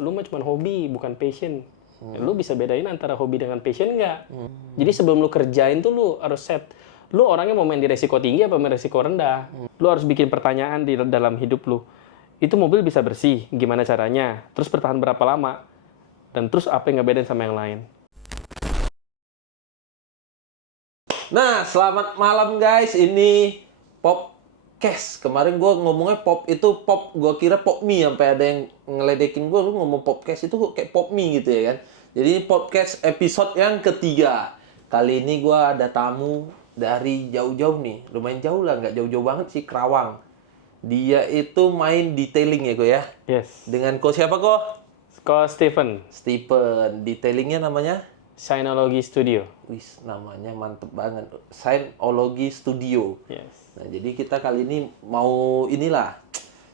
lu mah cuma hobi, bukan passion. Lu bisa bedain antara hobi dengan passion nggak? Jadi sebelum lu kerjain tuh lu harus set, lu orangnya mau main di resiko tinggi apa main resiko rendah. Lu harus bikin pertanyaan di dalam hidup lu. Itu mobil bisa bersih, gimana caranya? Terus bertahan berapa lama? Dan terus apa yang ngebedain sama yang lain? Nah, selamat malam guys. Ini Popcast. Kemarin gue ngomongnya pop itu pop. Gue kira pop mie sampai ada yang ngeledekin gue. Lu ngomong Popcast itu kayak pop mie gitu ya kan. Jadi ini Popcast episode yang ketiga. Kali ini gue ada tamu dari jauh-jauh nih. Lumayan jauh lah, nggak jauh-jauh banget sih, Kerawang. Dia itu main detailing ya, Ko ya. Yes. Dengan Ko siapa, Ko? Ko Stephen, Stephen. Detailingnya namanya? Sinology Studio. Wis, namanya mantep banget. Sinology Studio. Yes. Nah, jadi kita kali ini mau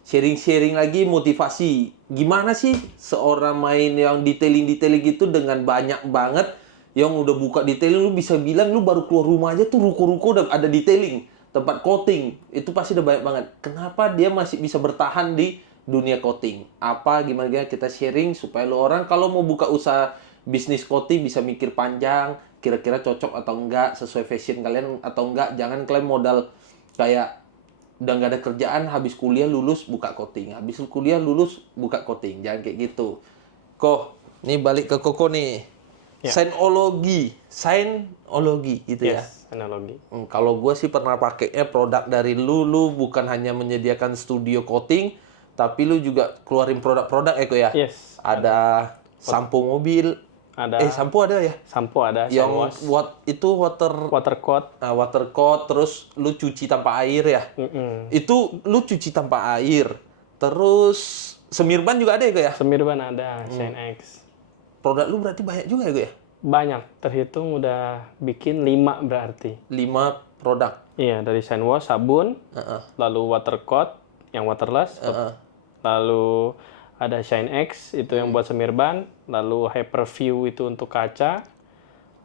sharing-sharing lagi motivasi. Gimana sih seorang main yang detailing-detailing gitu dengan banyak banget yang udah buka detailing, lu bisa bilang lu baru keluar rumah aja tuh ruko-ruko udah ada detailing, tempat coating. Itu pasti udah banyak banget. Kenapa dia masih bisa bertahan di dunia coating? Gimana kita sharing supaya lu orang kalau mau buka usaha bisnis coating bisa mikir panjang, kira-kira cocok atau enggak, sesuai fashion kalian atau enggak. Jangan kalian modal kayak udah nggak ada kerjaan, habis kuliah lulus buka coating, habis kuliah lulus buka coating. Jangan kayak gitu. Nih balik ke Koko nih. Ya. Sinology gitu ya. Yes, analogi. Kalau gue sih pernah pakainya produk dari lu bukan hanya menyediakan studio coating, tapi lu juga keluarin produk-produk Ko ya. Yes. Ada sampo mobil. Ada. Sampo ada ya? Sampo ada. Yang water coat. Water coat, terus lu cuci tanpa air ya? Itu lu cuci tanpa air. Terus semirban juga ada ya, Ko ya? Semirban ada, Shine X. Produk lu berarti banyak juga ya, Ko ya? Banyak, terhitung udah bikin 5 berarti. 5 produk. Iya, dari Shine Wash, sabun, lalu water coat yang waterless, lalu ada Shine X itu yang buat semirban, lalu Hyperview itu untuk kaca,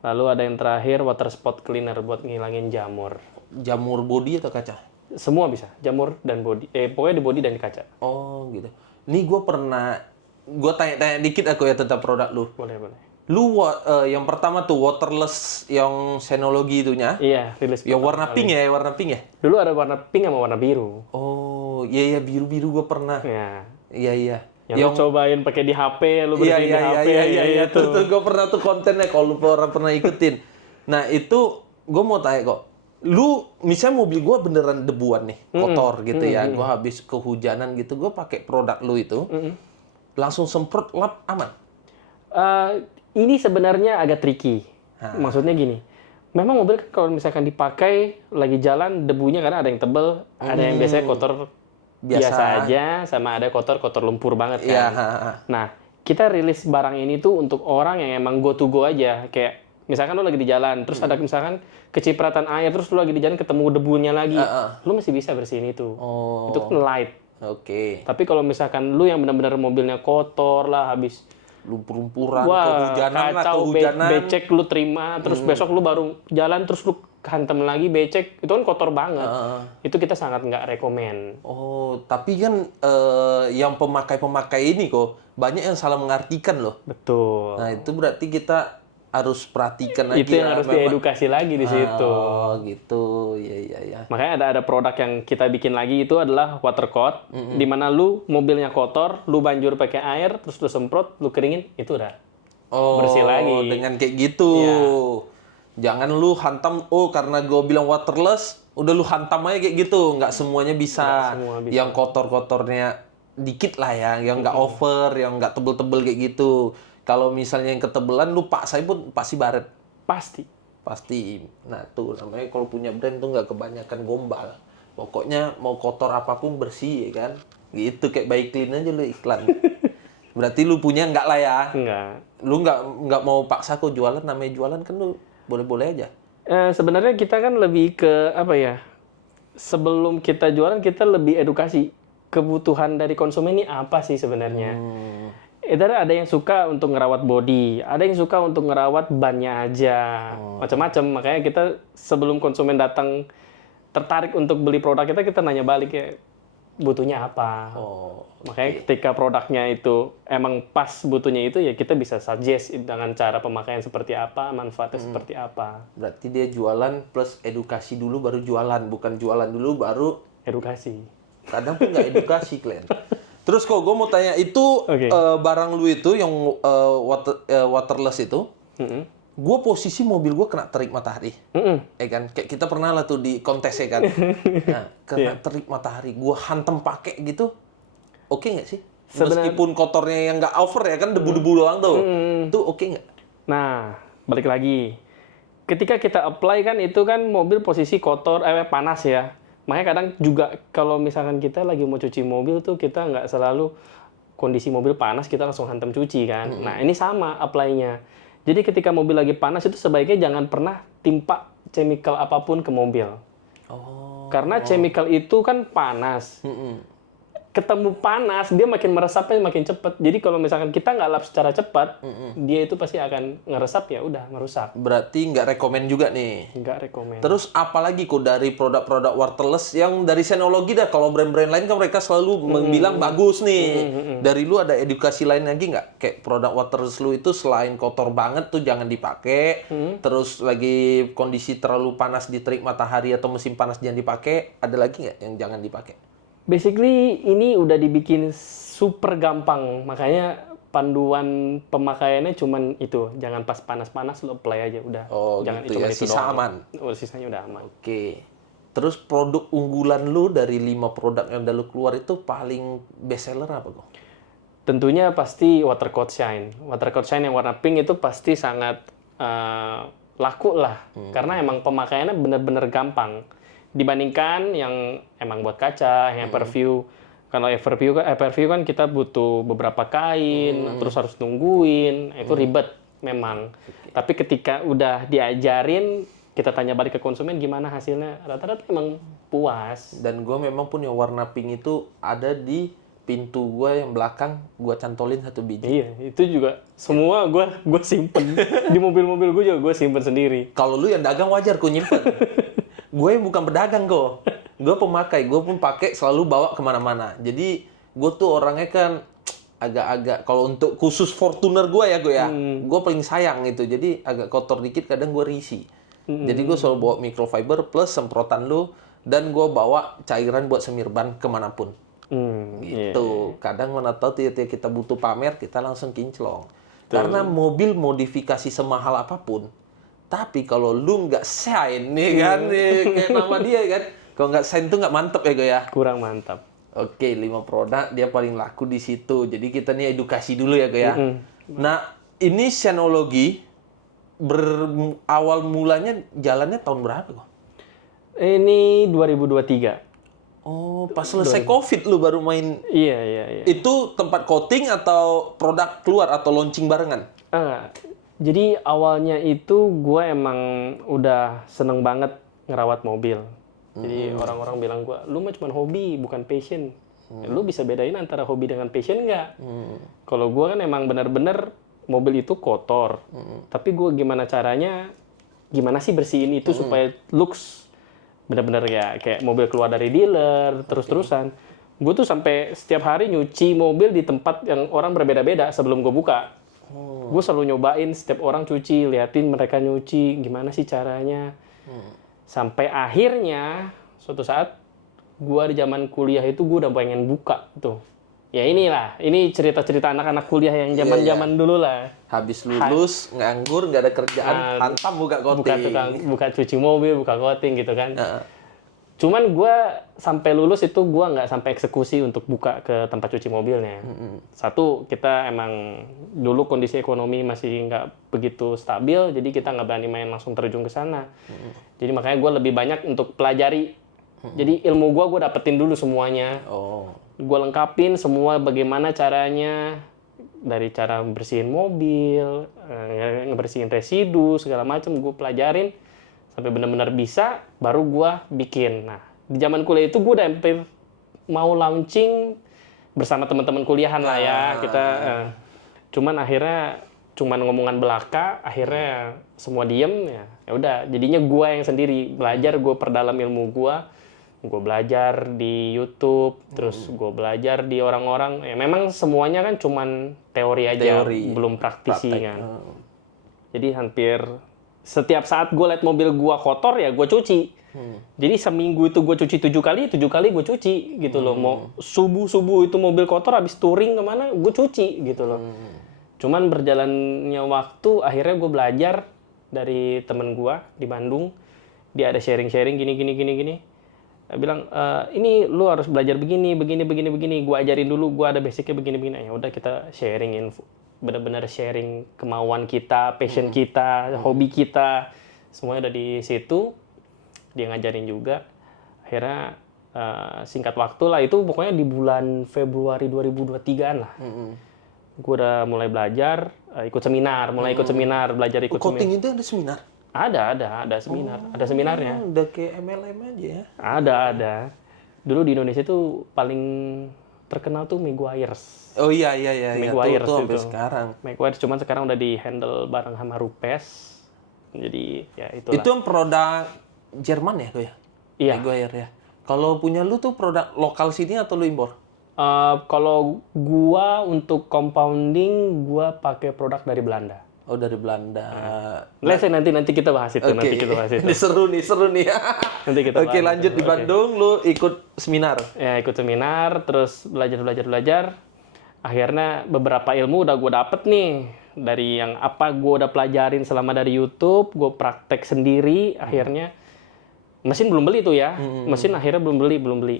lalu ada yang terakhir water spot cleaner buat ngilangin jamur. Jamur body atau kaca? Semua bisa, jamur dan body. Pokoknya di body dan di kaca. Oh gitu. Nih gue tanya-tanya dikit aku ya tentang produk lu. Boleh. Lu yang pertama tuh waterless yang Sinology itunya. Iya, rilis. Yang warna pink ya? Dulu ada warna pink sama warna biru. Oh, iya biru-biru gue pernah. Ya. Iya. Yang lu cobain pakai di HP, lu bersihin di HP. Iya. Tuh gue pernah tuh kontennya kalau lu pernah ikutin. Nah, itu gue mau tanya kok. Lu misalnya mobil gue beneran debuan nih, kotor gitu ya. Gue habis kehujanan gitu, gue pakai produk lu itu. Langsung semprot lap aman. Ini sebenarnya agak tricky. Maksudnya gini, memang mobil kalau misalkan dipakai lagi jalan, debunya karena ada yang tebel, ada yang biasanya kotor biasa aja, sama ada kotor lumpur banget kan. Iya. Nah, kita rilis barang ini tuh untuk orang yang emang go to go aja. Kayak misalkan lu lagi di jalan, terus ada misalkan kecipratan air, terus lu lagi di jalan ketemu debunya lagi, lu masih bisa bersihin itu. Itu kan light. Oke. Tapi kalau misalkan lu yang benar-benar mobilnya kotor lah, habis Lumpur-lumpuran, kacau, kehujanan. becek lu terima, terus besok lu baru jalan, terus lu hantem lagi becek, itu kan kotor banget. Itu kita sangat nggak rekomen. Oh, tapi kan yang pemakai-pemakai ini kok banyak yang salah mengartikan loh. Betul. Nah, itu berarti kita harus perhatikan lagi. Itu yang harus diedukasi lagi di situ. Oh, gitu. Iya. Makanya ada produk yang kita bikin lagi itu adalah water coat, di mana lu mobilnya kotor, lu banjur pakai air, terus lu semprot, lu keringin, itu udah bersih lagi. Dengan kayak gitu. Iya. Jangan lu hantam, karena gue bilang waterless, udah lu hantam aja kayak gitu. Nggak semuanya bisa. Nggak semua bisa. Yang kotor-kotornya dikit lah ya, yang nggak over, yang nggak tebel-tebel kayak gitu. Kalau misalnya yang ketebelan, lu paksain pun pasti baret. Pasti. Nah tuh, namanya kalau punya brand tuh nggak kebanyakan gombal. Pokoknya mau kotor apapun bersih ya kan. Gitu, kayak Baik Clean aja lu iklan. Berarti lu punya nggak lah ya? Enggak. Lu nggak mau paksa kok jualan, namanya jualan kan lu boleh-boleh aja. Sebenarnya kita kan lebih ke apa ya? Sebelum kita jualan kita lebih edukasi kebutuhan dari konsumen ini apa sih sebenarnya. Ada yang suka untuk ngerawat body, ada yang suka untuk ngerawat bannya aja, macam-macam. Makanya kita sebelum konsumen datang tertarik untuk beli produk kita nanya balik ya, butuhnya apa. Oh, Makanya ketika produknya itu emang pas butuhnya itu, ya kita bisa suggest dengan cara pemakaian seperti apa, manfaatnya seperti apa. berarti dia jualan plus edukasi dulu baru jualan, bukan jualan dulu baru Edukasi. kadang pun nggak edukasi klien. Terus kok gue mau tanya itu Oke. barang lu itu yang waterless itu, Mm-mm. gue posisi mobil gue kena terik matahari. Mm-mm. Kan kayak kita pernah lah tuh di kontes ya kan. Nah, kena terik matahari, gue hantem pakai gitu. Oke nggak sih? Meskipun kotornya yang nggak over ya kan, debu-debu doang tuh. Itu oke nggak? Nah, balik lagi. Ketika kita apply kan itu kan mobil posisi kotor, panas ya. Makanya kadang juga kalau misalkan kita lagi mau cuci mobil tuh kita nggak selalu kondisi mobil panas kita langsung hantam cuci kan. Nah, ini sama apply-nya. Jadi ketika mobil lagi panas itu sebaiknya jangan pernah timpa chemical apapun ke mobil. Oh. Karena chemical itu kan panas. Ketemu panas, dia makin meresapnya makin cepat. Jadi kalau misalkan kita nggak lap secara cepat, dia itu pasti akan ngeresap, ya udah merusak. Berarti nggak rekomen juga nih. Nggak rekomen. Terus apalagi kok dari produk-produk waterless yang dari Synology dah, kalau brand-brand lain kan mereka selalu bilang bagus nih. Dari lu ada edukasi lain lagi nggak? Kayak produk waterless lu itu selain kotor banget tuh jangan dipakai. Terus lagi kondisi terlalu panas di terik matahari atau musim panas jangan dipakai. Ada lagi nggak yang jangan dipakai? Basically ini udah dibikin super gampang, makanya panduan pemakaiannya cuman itu, jangan pas panas-panas lo apply aja udah. Oh, Jangan gitu cuma ya, itu sisa doang. aman. Oh, sisanya udah aman. Oke. Terus produk unggulan lu dari 5 produk yang udah lu keluar itu paling best seller apa kok? Tentunya pasti water coat shine. Water coat shine yang warna pink itu pasti sangat laku lah, karena emang pemakaiannya bener-bener gampang dibandingkan yang emang buat kaca, yang Everview. Kalau Everview kan kita butuh beberapa kain, terus harus nungguin, itu ribet memang. Tapi ketika udah diajarin, kita tanya balik ke konsumen gimana hasilnya, rata-rata emang puas. Dan gue memang punya warna pink itu ada di pintu gue yang belakang, gue cantolin 1 biji. Iya, itu juga semua gue simpen. Di mobil-mobil gue juga gue simpen sendiri. Kalau lu yang dagang wajar gue nyimpen. Gue bukan pedagang kok. Gue pemakai, gue pun pakai selalu bawa kemana-mana. Jadi gue tuh orangnya kan agak-agak, kalau untuk khusus Fortuner gue ya, gue paling sayang itu. Jadi agak kotor dikit kadang gue risih. Jadi gue selalu bawa microfiber plus semprotan lu, dan gue bawa cairan buat semir ban kemanapun. Gitu. Kadang mana tahu tiap-tiap kita butuh pamer, kita langsung kinclong. Karena mobil modifikasi semahal apapun, tapi kalau lu nggak shine nih kan, kayak nama dia kan, kalau nggak shine tuh nggak mantep ya gue ya. Kurang mantap. Oke, 5 produk dia paling laku di situ. Jadi kita nih edukasi dulu ya gue ya. Nah, ini Synology awal mulanya jalannya tahun berapa kok? Ini 2023. Oh, pas selesai COVID lu baru main. Iya. Itu tempat coating atau produk keluar atau launching barengan? Jadi awalnya itu gue emang udah seneng banget ngerawat mobil. Jadi orang-orang bilang gue, lu mah cuma hobi, bukan passion. Lu bisa bedain antara hobi dengan passion nggak? Kalau gue kan emang bener-bener mobil itu kotor. Tapi gue gimana caranya, gimana sih bersihin itu supaya looks bener-bener ya kayak mobil keluar dari dealer, terus-terusan. Gue tuh sampai setiap hari nyuci mobil di tempat yang orang berbeda-beda sebelum gue buka. Gue selalu nyobain setiap orang cuci, liatin mereka nyuci, gimana sih caranya. Sampai akhirnya, suatu saat, gue di zaman kuliah itu gue udah pengen buka tuh. Ya inilah, ini cerita-cerita anak-anak kuliah yang zaman-zaman dulu lah. Habis lulus, nganggur, nggak ada kerjaan, hantam buka coating. Buka cuci mobil, buka coating gitu kan. Cuman gue sampai lulus itu gue nggak sampai eksekusi untuk buka ke tempat cuci mobilnya. Satu, kita emang dulu kondisi ekonomi masih nggak begitu stabil, jadi kita nggak berani main langsung terjun ke sana. Jadi makanya gue lebih banyak untuk pelajari. Jadi ilmu gue dapetin dulu semuanya. Gue lengkapin semua bagaimana caranya, dari cara bersihin mobil, ngebersihin residu, segala macam gue pelajarin. Sampai benar-benar bisa, baru gue bikin. Nah, di zaman kuliah itu gue udah hampir mau launching bersama teman-teman kuliahan lah ya. Kita cuman akhirnya ngomongan belaka, akhirnya semua diem ya. Ya udah, jadinya gue yang sendiri belajar, gue perdalam ilmu gue. gue belajar di YouTube, terus gue belajar di orang-orang. Ya memang semuanya kan cuman teori aja, belum praktisi Praktek. kan. Jadi hampir setiap saat gue liat mobil gue kotor ya gue cuci. Jadi seminggu itu gue cuci 7 kali gue cuci gitu loh. Mau subuh itu mobil kotor habis touring kemana gue cuci gitu loh. Cuman berjalannya waktu akhirnya gue belajar dari temen gue di Bandung. Dia ada sharing-sharing gini. Dia bilang, ini lu harus belajar begini. Gue ajarin dulu, gue ada basicnya begini. Ya udah kita sharing info. Benar-benar sharing kemauan kita, passion kita, hobi kita. Semuanya ada di situ. Dia ngajarin juga. Akhirnya singkat waktu lah, itu pokoknya di bulan Februari 2023-an lah. Gue udah mulai belajar, ikut seminar, belajar ikut seminar. Coding itu ada seminar? Ada seminar, ada seminarnya. Udah kayak MLM aja ya? Ada. Dulu di Indonesia tuh paling terkenal tuh Meguiar's. Oh iya. Meguiar's tuh sampai itu. sekarang. Meguiar's cuman sekarang udah di handle bareng sama Rupes. Jadi ya itulah. Itu yang produk Jerman ya tuh ya? Iya. Meguiar ya. Kalau punya lu tuh produk lokal sini atau lu impor? Kalau gua untuk compounding gua pakai produk dari Belanda. Oh dari Belanda. Nanti kita bahas itu. Nanti kita bahas itu. Ini seru nih. Nanti kita Oke, bahas lanjut itu. di Bandung, lu ikut seminar. Ya ikut seminar, terus belajar. Akhirnya beberapa ilmu udah gue dapet nih. Dari yang apa gue udah pelajarin selama dari YouTube, gue praktek sendiri. Akhirnya mesin belum beli tuh ya. Mesin akhirnya belum beli.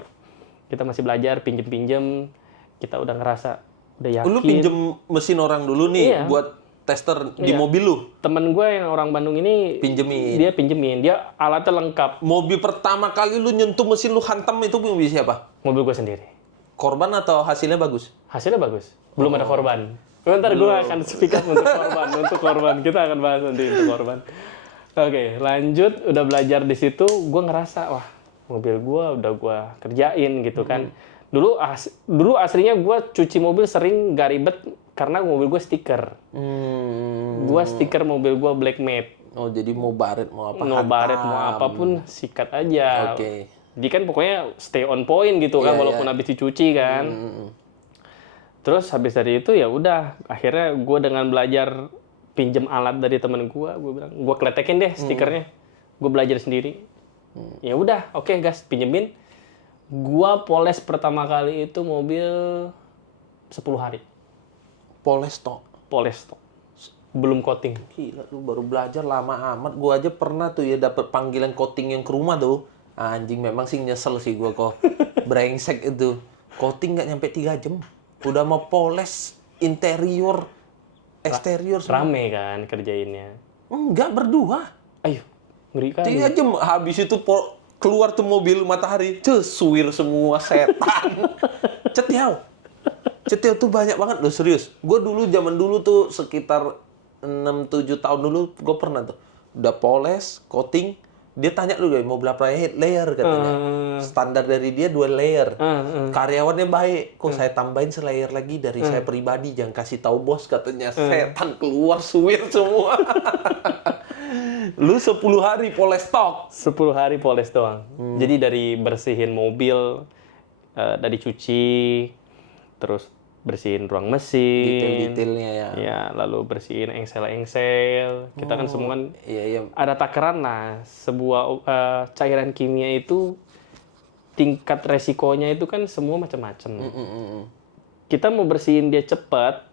Kita masih belajar, pinjem. Kita udah ngerasa, udah yakin. Lu pinjem mesin orang dulu nih Iya. buat tester di mobil lu. Temen gue yang orang Bandung ini Pinjemin. Dia pinjemin. Dia alatnya lengkap. Mobil pertama kali lu nyentuh mesin lu hantam itu mobil siapa? Mobil gue sendiri. Korban atau hasilnya bagus? Hasilnya bagus. Belum ada korban. Bentar gue akan speak up untuk korban. Kita akan bahas nanti untuk korban. Oke, lanjut. Udah belajar di situ. Gue ngerasa, wah mobil gue udah gue kerjain gitu kan. Dulu aslinya gue cuci mobil sering gak ribet karena mobil gue stiker. Gue stiker mobil gue black matte. Oh, jadi mau baret mau apa? Mau baret mau apapun sikat aja. Oke. Jadi kan pokoknya stay on point gitu kan, walaupun habis dicuci kan. Terus habis dari itu ya udah, akhirnya gue dengan belajar pinjem alat dari temen gue bilang, gue kletekin deh stikernya. Gue belajar sendiri. Ya udah, oke guys, pinjemin. Gua poles pertama kali itu mobil 10 hari. Poles tok. Belum coating. Gila, lu baru belajar lama amat. Gua aja pernah tuh ya dapet panggilan coating yang ke rumah tuh. Anjing, memang sih nyesel sih gua kok. Brengsek itu. Coating nggak nyampe 3 jam. Udah mau poles interior, eksterior semua. Rame kan kerjainnya. Enggak, berdua. Ayo, ngeri kan. 3 jam habis itu keluar tuh mobil matahari. Suwir semua setan. Cetiau tuh banyak banget loh, serius. Gue dulu zaman dulu tuh sekitar 6-7 tahun dulu gue pernah tuh. Udah poles, coating. Dia tanya dulu deh, mau berapa layer katanya. Standar dari dia 2 layer. Karyawannya baik. Kok saya tambahin selayer lagi dari saya pribadi. Jangan kasih tahu bos katanya. Setan keluar suwir semua. Lu 10 hari poles tok. 10 hari poles doang. Jadi dari bersihin mobil, dari cuci, terus bersihin ruang mesin. Detail-detailnya ya. Ya, lalu bersihin engsel-engsel. Kita kan semua kan Iya. ada takaran lah. Sebuah cairan kimia itu tingkat resikonya itu kan semua macam-macam. Kita mau bersihin dia cepat,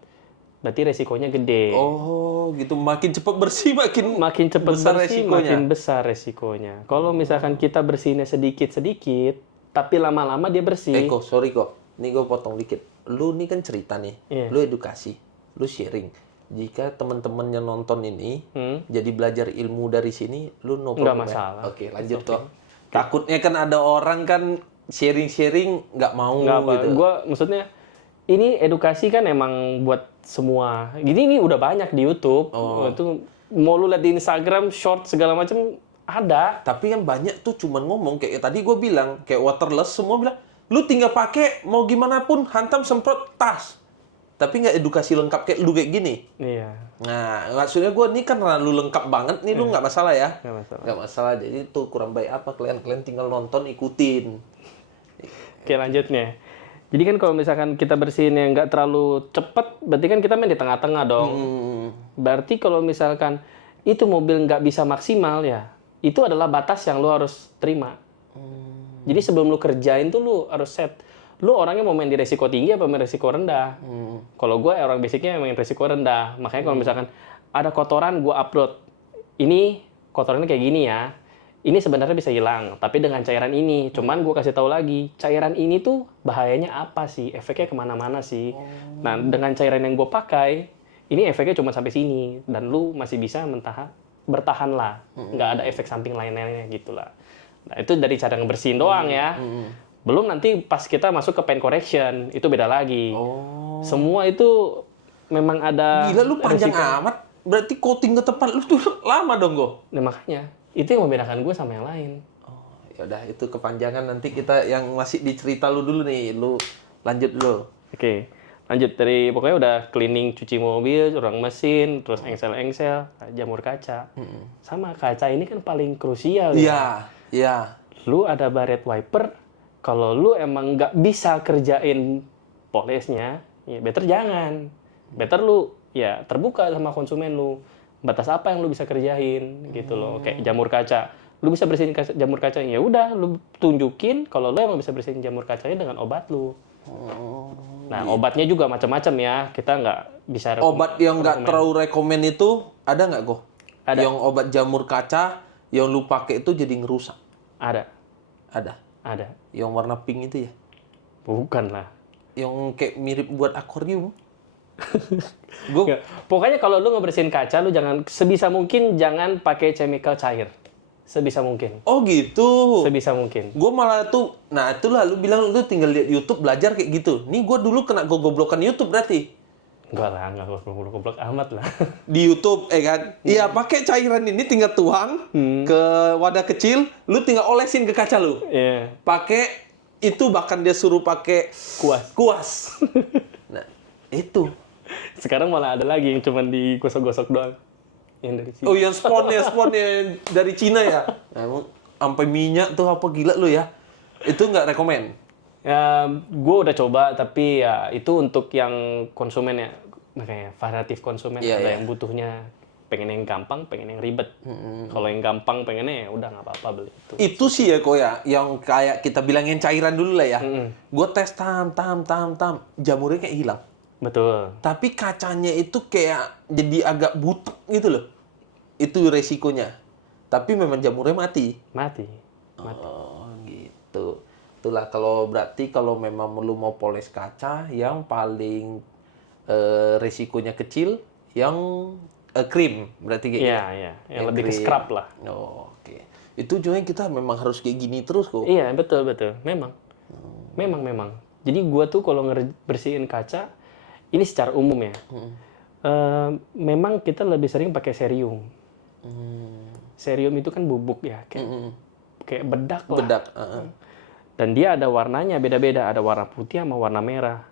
berarti resikonya gede. Oh, gitu. Makin cepat bersih, Makin cepat besar bersih, resikonya. makin besar resikonya. Kalau misalkan kita bersihinnya sedikit-sedikit, tapi lama-lama dia bersih. Sorry kok. Ini gue potong dikit. Lu nih kan cerita nih. Iya. Lu edukasi. Lu sharing. Jika teman-teman yang nonton ini jadi belajar ilmu dari sini, lu no problem. Nggak masalah. Oke, lanjut kok. Takutnya kan ada orang kan sharing-sharing nggak mau Nggak apa. gitu. Gua maksudnya ini edukasi kan emang buat semua. Gini ini udah banyak di YouTube. Itu mau lu lihat di Instagram, short segala macam ada. Tapi yang banyak tuh cuman ngomong kayak tadi gue bilang, kayak waterless semua bilang, lu tinggal pakai mau gimana pun hantam semprot tas. tapi nggak edukasi lengkap kayak lu kayak gini. Iya. Nah, maksudnya gue nih kan karena lu lengkap banget nih, lu nggak masalah ya? Nggak masalah. Nggak masalah. Jadi itu kurang baik apa kalian tinggal nonton ikutin. Oke, lanjutnya. Jadi kan kalau misalkan kita bersihin yang nggak terlalu cepet, berarti kan kita main di tengah-tengah dong. Berarti kalau misalkan itu mobil nggak bisa maksimal ya, itu adalah batas yang lu harus terima. Jadi sebelum lu kerjain tuh lu harus set. Lu orangnya mau main di resiko tinggi apa main resiko rendah? Kalau gue orang basicnya main resiko rendah. Makanya kalau misalkan ada kotoran, gue upload. Ini kotorannya kayak gini ya. Ini sebenarnya bisa hilang, tapi dengan cairan ini. Cuman gue kasih tahu lagi, cairan ini tuh bahayanya apa sih? Efeknya kemana-mana sih? Nah, dengan cairan yang gue pakai, ini efeknya cuma sampai sini. Dan lu masih bisa bertahan lah. Nggak ada efek samping lain-lainnya gitu lah. Nah, itu dari cara ngebersihin doang ya. Belum nanti pas kita masuk ke paint correction, itu beda lagi. Semua itu memang ada Gila lu panjang resiko. amat. Berarti coating ke tempat lu tuh lama dong, Go. Nah, makanya itu yang membedakan gue sama yang lain. Ya udah itu kepanjangan, nanti kita yang masih dicerita lu dulu nih. Lu lanjut dulu. Oke, lanjut dari pokoknya udah cleaning, cuci mobil, orang mesin, terus engsel-engsel, jamur kaca. Sama kaca ini kan paling krusial ya. Iya, iya. Lu ada baret wiper, kalau lu emang nggak bisa kerjain polishnya, ya better jangan. Better lu ya terbuka sama konsumen lu. Batas apa yang lu bisa kerjain gitu loh. Kayak jamur kaca. Lu bisa bersihin jamur kacanya, ya udah lu tunjukin kalau lu emang bisa bersihin jamur kacanya dengan obat lu. Nah, obatnya juga macam-macam ya. Kita nggak bisa Obat yang nggak terlalu rekomen itu ada nggak, Go? Ada. Yang obat jamur kaca yang lu pakai itu jadi ngerusak. Ada. Ada. Yang warna pink itu ya? Bukan lah. Yang kayak mirip buat akuarium. Gue Nggak. Pokoknya kalau lu ngebersihin kaca, lu jangan sebisa mungkin jangan pakai chemical cair. Sebisa mungkin. Oh gitu. Sebisa mungkin. Gue malah tuh, nah itulah lu bilang lu tinggal lihat YouTube belajar kayak gitu. Nih gue dulu kena goblokan YouTube berarti. Enggak lah, enggak goblok-goblok amat lah. Di YouTube, kan? Iya, pakai cairan ini tinggal tuang ke wadah kecil, lu tinggal olesin ke kaca lu. Iya. Pakai itu, bahkan dia suruh pakai kuas. Nah, itu. Sekarang malah ada lagi yang cuma digosok-gosok doang. Yang dari sini. Oh, yang spawnnya dari Cina ya. Nah, emang sampai minyak tuh apa gila lu ya. Itu nggak rekomen. Ya, gue udah coba, tapi ya itu untuk yang konsumen ya, makanya variatif konsumen. Iya, ada iya. yang butuhnya pengen yang gampang, pengen yang ribet. Kalau yang gampang pengennya ya udah nggak apa-apa beli itu. Itu sih ya kok ya, yang kayak kita bilangin cairan dulu lah ya. Gue tes tam, jamurnya kayak hilang. Betul. Tapi kacanya itu kayak jadi agak butek gitu loh. Itu resikonya. Tapi memang jamurnya mati. Mati. Oh gitu. Itulah kalau berarti kalau memang lu mau poles kaca yang paling resikonya kecil, yang krim berarti kayak Iya, gitu. iya. Yang lebih ke krim. scrub lah. Oh, oke. Itu juga kita memang harus kayak gini terus kok. Iya, betul. Memang. Memang. Jadi gua tuh kalau bersihin kaca, ini secara umum ya. Memang kita lebih sering pakai serium. Serium itu kan bubuk ya, kayak bedak lah. Bedak. Dan dia ada warnanya beda-beda, ada warna putih sama warna merah.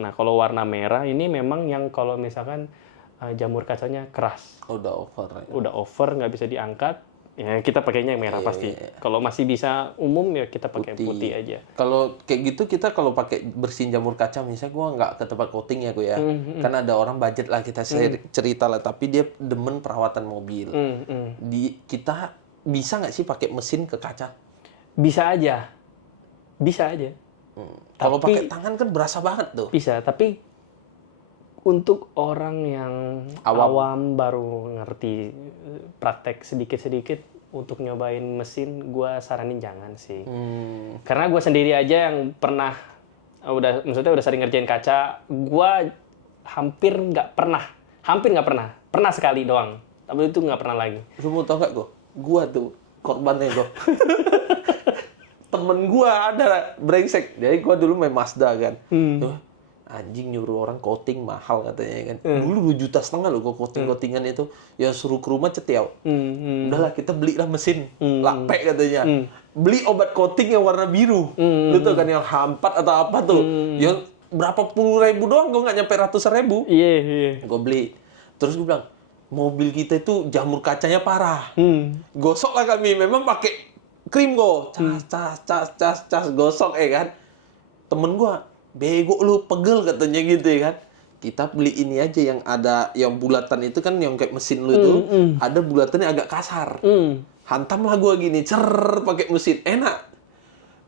Nah, kalau warna merah ini memang yang kalau misalkan jamur kacanya keras, Udah over. Ya. udah over nggak bisa diangkat, ya kita pakainya yang merah pasti. Kalau masih bisa umum ya kita pakai putih aja. Kalau kayak gitu kita kalau pakai bersihin jamur kaca, misalnya gua nggak ke tempat coating ya gue ya. Kan ada orang budget lah, kita cerita lah, tapi dia demen perawatan mobil. Kita bisa nggak sih pakai mesin ke kaca? Bisa aja. Kalau Tapi- pakai tangan kan berasa banget tuh. Bisa, tapi untuk orang yang awam baru ngerti praktek sedikit-sedikit untuk nyobain mesin, gue saranin jangan sih. Karena gue sendiri aja yang pernah maksudnya udah sering ngerjain kaca, gue hampir nggak pernah sekali doang, tapi itu nggak pernah lagi. Lu mau tau nggak gua tuh korbannya gua. Temen gua ada brengsek. Jadi gua dulu main Mazda kan. Tuh, anjing nyuruh orang coating mahal katanya kan. Dulu 2,5 juta loh gua coating-coatingan itu. Ya suruh ke rumah cetiau. Udahlah kita belilah mesin. Lapek katanya. Beli obat coating yang warna biru. Lu tau kan yang H4 atau apa tuh. Yang berapa puluh ribu doang, gue nggak nyampe ratusan ribu. Iya, iya. Gue beli. Terus gue bilang, mobil kita itu jamur kacanya parah. Gosok lah kami, memang pakai krim go. Cas, gosok kan. Temen gue, bego lu, pegel katanya gitu kan. Kita beli ini aja yang ada, yang bulatan itu kan, yang kayak mesin lu itu, ada bulatannya agak kasar. Hantam lah gue gini, pakai mesin, enak.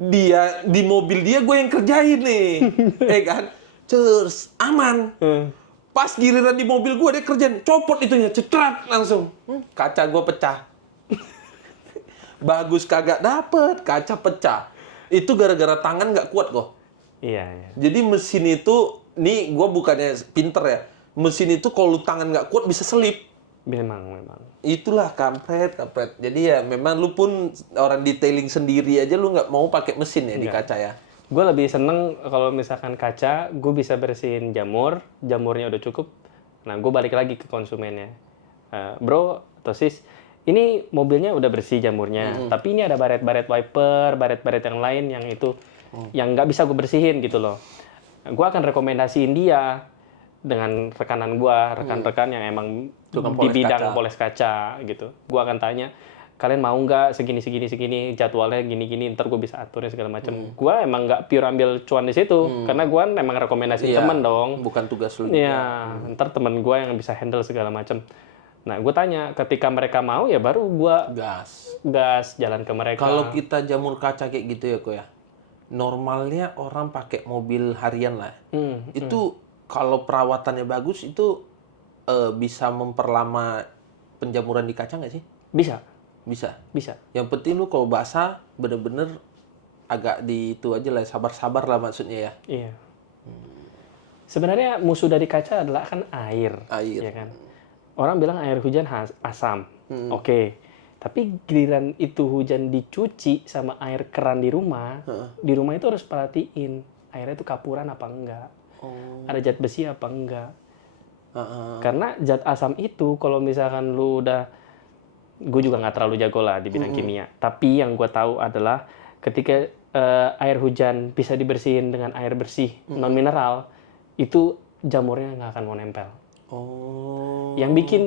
Dia di mobil dia gue yang kerjain nih, kan, aman. Pas giliran di mobil gue dia kerjain, copot itunya, cetrat langsung, kaca gue pecah. Bagus kagak dapet, kaca pecah. Itu gara-gara tangan nggak kuat kok. Iya, iya. Jadi mesin itu, nih gue bukannya pinter ya, mesin itu kalau tangan nggak kuat bisa selip. Memang. Itulah kampret. Jadi ya memang lu pun orang detailing sendiri aja lu nggak mau pakai mesin ya di kaca ya. Gue lebih seneng kalau misalkan kaca, gue bisa bersihin jamurnya udah cukup. Nah, gue balik lagi ke konsumennya. Bro atau sis, ini mobilnya udah bersih jamurnya, tapi ini ada baret-baret wiper, baret-baret yang lain yang itu yang nggak bisa gue bersihin gitu loh. Gue akan rekomendasiin dia dengan rekan-rekan yang emang di bidang poles kaca gitu. Gue akan tanya, kalian mau nggak segini jadwalnya gini, ntar gue bisa aturnya segala macam. Gue emang nggak pure ambil cuan di situ, karena gue memang rekomendasi temen dong. Bukan tugas lu. Iya, ntar temen gue yang bisa handle segala macam. Nah, gue tanya, ketika mereka mau ya baru gue gas jalan ke mereka. Kalau kita jamur kaca kayak gitu ya kok ya, normalnya orang pakai mobil harian lah. Itu kalau perawatannya bagus itu bisa memperlama penjamuran di kaca nggak sih? Bisa. Yang penting lu kalau basah bener-bener agak di itu aja lah, sabar-sabar lah maksudnya ya. Iya. Sebenarnya musuh dari kaca adalah kan air. Ya kan? Orang bilang air hujan asam. Oke. Tapi giliran itu hujan dicuci sama air keran di rumah itu harus perhatiin airnya itu kapuran apa enggak. Ada zat besi apa enggak. Karena zat asam itu kalau misalkan lu udah, gue juga nggak terlalu jago lah di bidang kimia, tapi yang gue tahu adalah ketika air hujan bisa dibersihin dengan air bersih non mineral, itu jamurnya nggak akan mau nempel. Yang bikin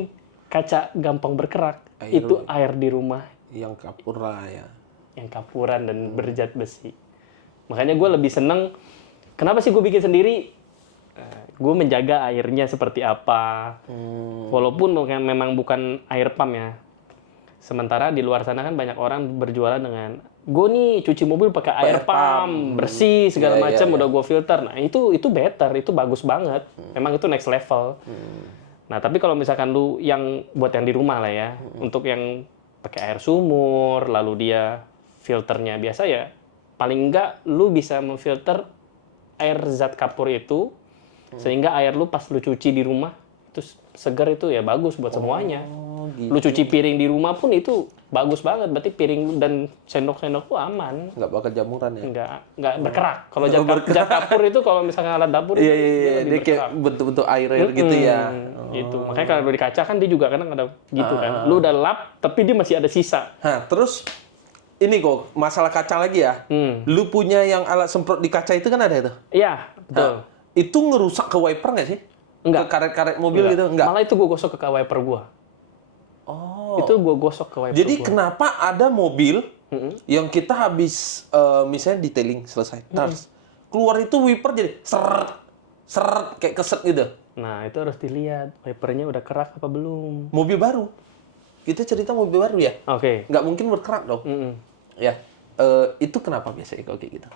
kaca gampang berkerak itu air di rumah yang kapur ya, yang kapuran dan berzat besi. Makanya gue lebih seneng, kenapa sih gue bikin sendiri? Gue menjaga airnya seperti apa, walaupun memang bukan air pump ya. Sementara di luar sana kan banyak orang berjualan dengan, gue nih cuci mobil pakai air pump, bersih segala macam, udah gue filter. Nah itu better, itu bagus banget. Memang itu next level. Nah tapi kalau misalkan lu yang buat yang di rumah lah ya, untuk yang pakai air sumur, lalu dia filternya biasa ya, paling enggak lu bisa memfilter air zat kapur itu, sehingga air lu pas lu cuci di rumah itu segar, itu ya bagus buat semuanya. Gitu. Lu cuci piring di rumah pun itu bagus banget, berarti piring dan sendok-sendok tuh aman. Nggak bakal jamuran ya? Nggak berkerak. Kalau zat kapur itu kalau misalnya alat dapur dia kayak bentuk-bentuk air gitu ya. Itu. Makanya kalau di kaca kan dia juga kadang ada gitu kan. Lu udah lap tapi dia masih ada sisa. Terus ini kok masalah kaca lagi ya. Lu punya yang alat semprot di kaca itu kan ada itu? Iya, betul. Itu ngerusak ke wiper nggak sih? Enggak. Ke karet-karet mobil gitu? Enggak. Malah itu gue gosok ke wiper gue. Itu gue gosok ke wiper. Jadi kenapa ada mobil yang kita habis misalnya detailing selesai, terus keluar itu wiper jadi seret kayak keset gitu. Nah itu harus dilihat wipernya udah kerak apa belum. Mobil baru. Kita cerita mobil baru ya. Oke. Nggak mungkin berkerak dong. Ya. Itu kenapa biasanya kalau kayak gitu?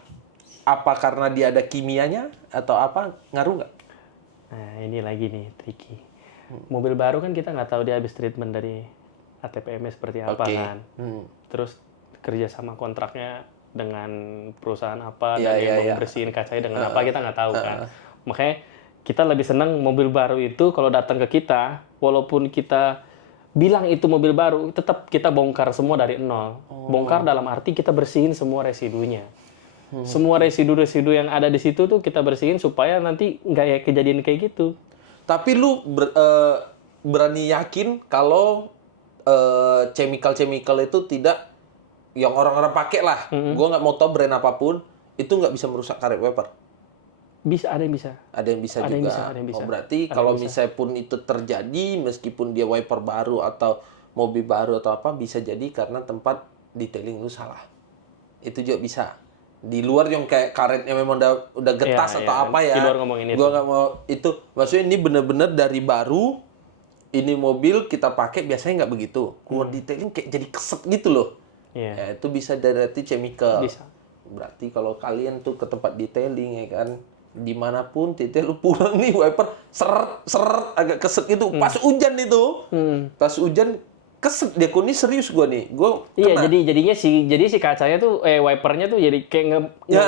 Apa karena dia ada kimianya atau apa, ngaruh nggak? Nah ini lagi nih tricky. Mobil baru kan kita nggak tahu dia habis treatment dari ATPM-nya seperti apa kan. Terus kerja sama kontraknya dengan perusahaan apa, dan yang mau bersihin kacanya dengan apa, kita nggak tahu kan. Makanya kita lebih senang mobil baru itu kalau datang ke kita, walaupun kita bilang itu mobil baru, tetap kita bongkar semua dari nol. Bongkar dalam arti kita bersihin semua residunya. Semua residu-residu yang ada di situ tuh kita bersihin supaya nanti nggak ya kejadian kayak gitu. Tapi lu berani yakin kalau chemical itu tidak, yang orang-orang pakai lah, gue nggak mau tahu brand apapun, itu nggak bisa merusak karet wiper. Bisa, ada yang bisa. Ada yang bisa Ada juga. yang bisa, ada yang bisa. Oh, berarti Ada kalau yang bisa. misalnya pun itu terjadi, meskipun dia wiper baru atau mobil baru atau apa, bisa jadi karena tempat detailing lu salah. Itu juga bisa. Di luar yang kayak karetnya memang udah getas Iya, atau iya. apa ya. Di luar ngomongin itu. Gua nggak mau itu. Maksudnya ini bener-bener dari baru, ini mobil kita pakai biasanya nggak begitu. Keluar detailing kayak jadi keset gitu loh. Iya. Ya, itu bisa dari chemical. Bisa. Berarti kalau kalian tuh ke tempat detailing ya kan, dimanapun titik lu pulang nih wiper seret agak keset gitu. Pas hujan itu, pas hujan keset dia. Kok ini serius gua nih, gua Iya, kena. jadi si kacanya tuh wipernya tuh jadi kayak Ya,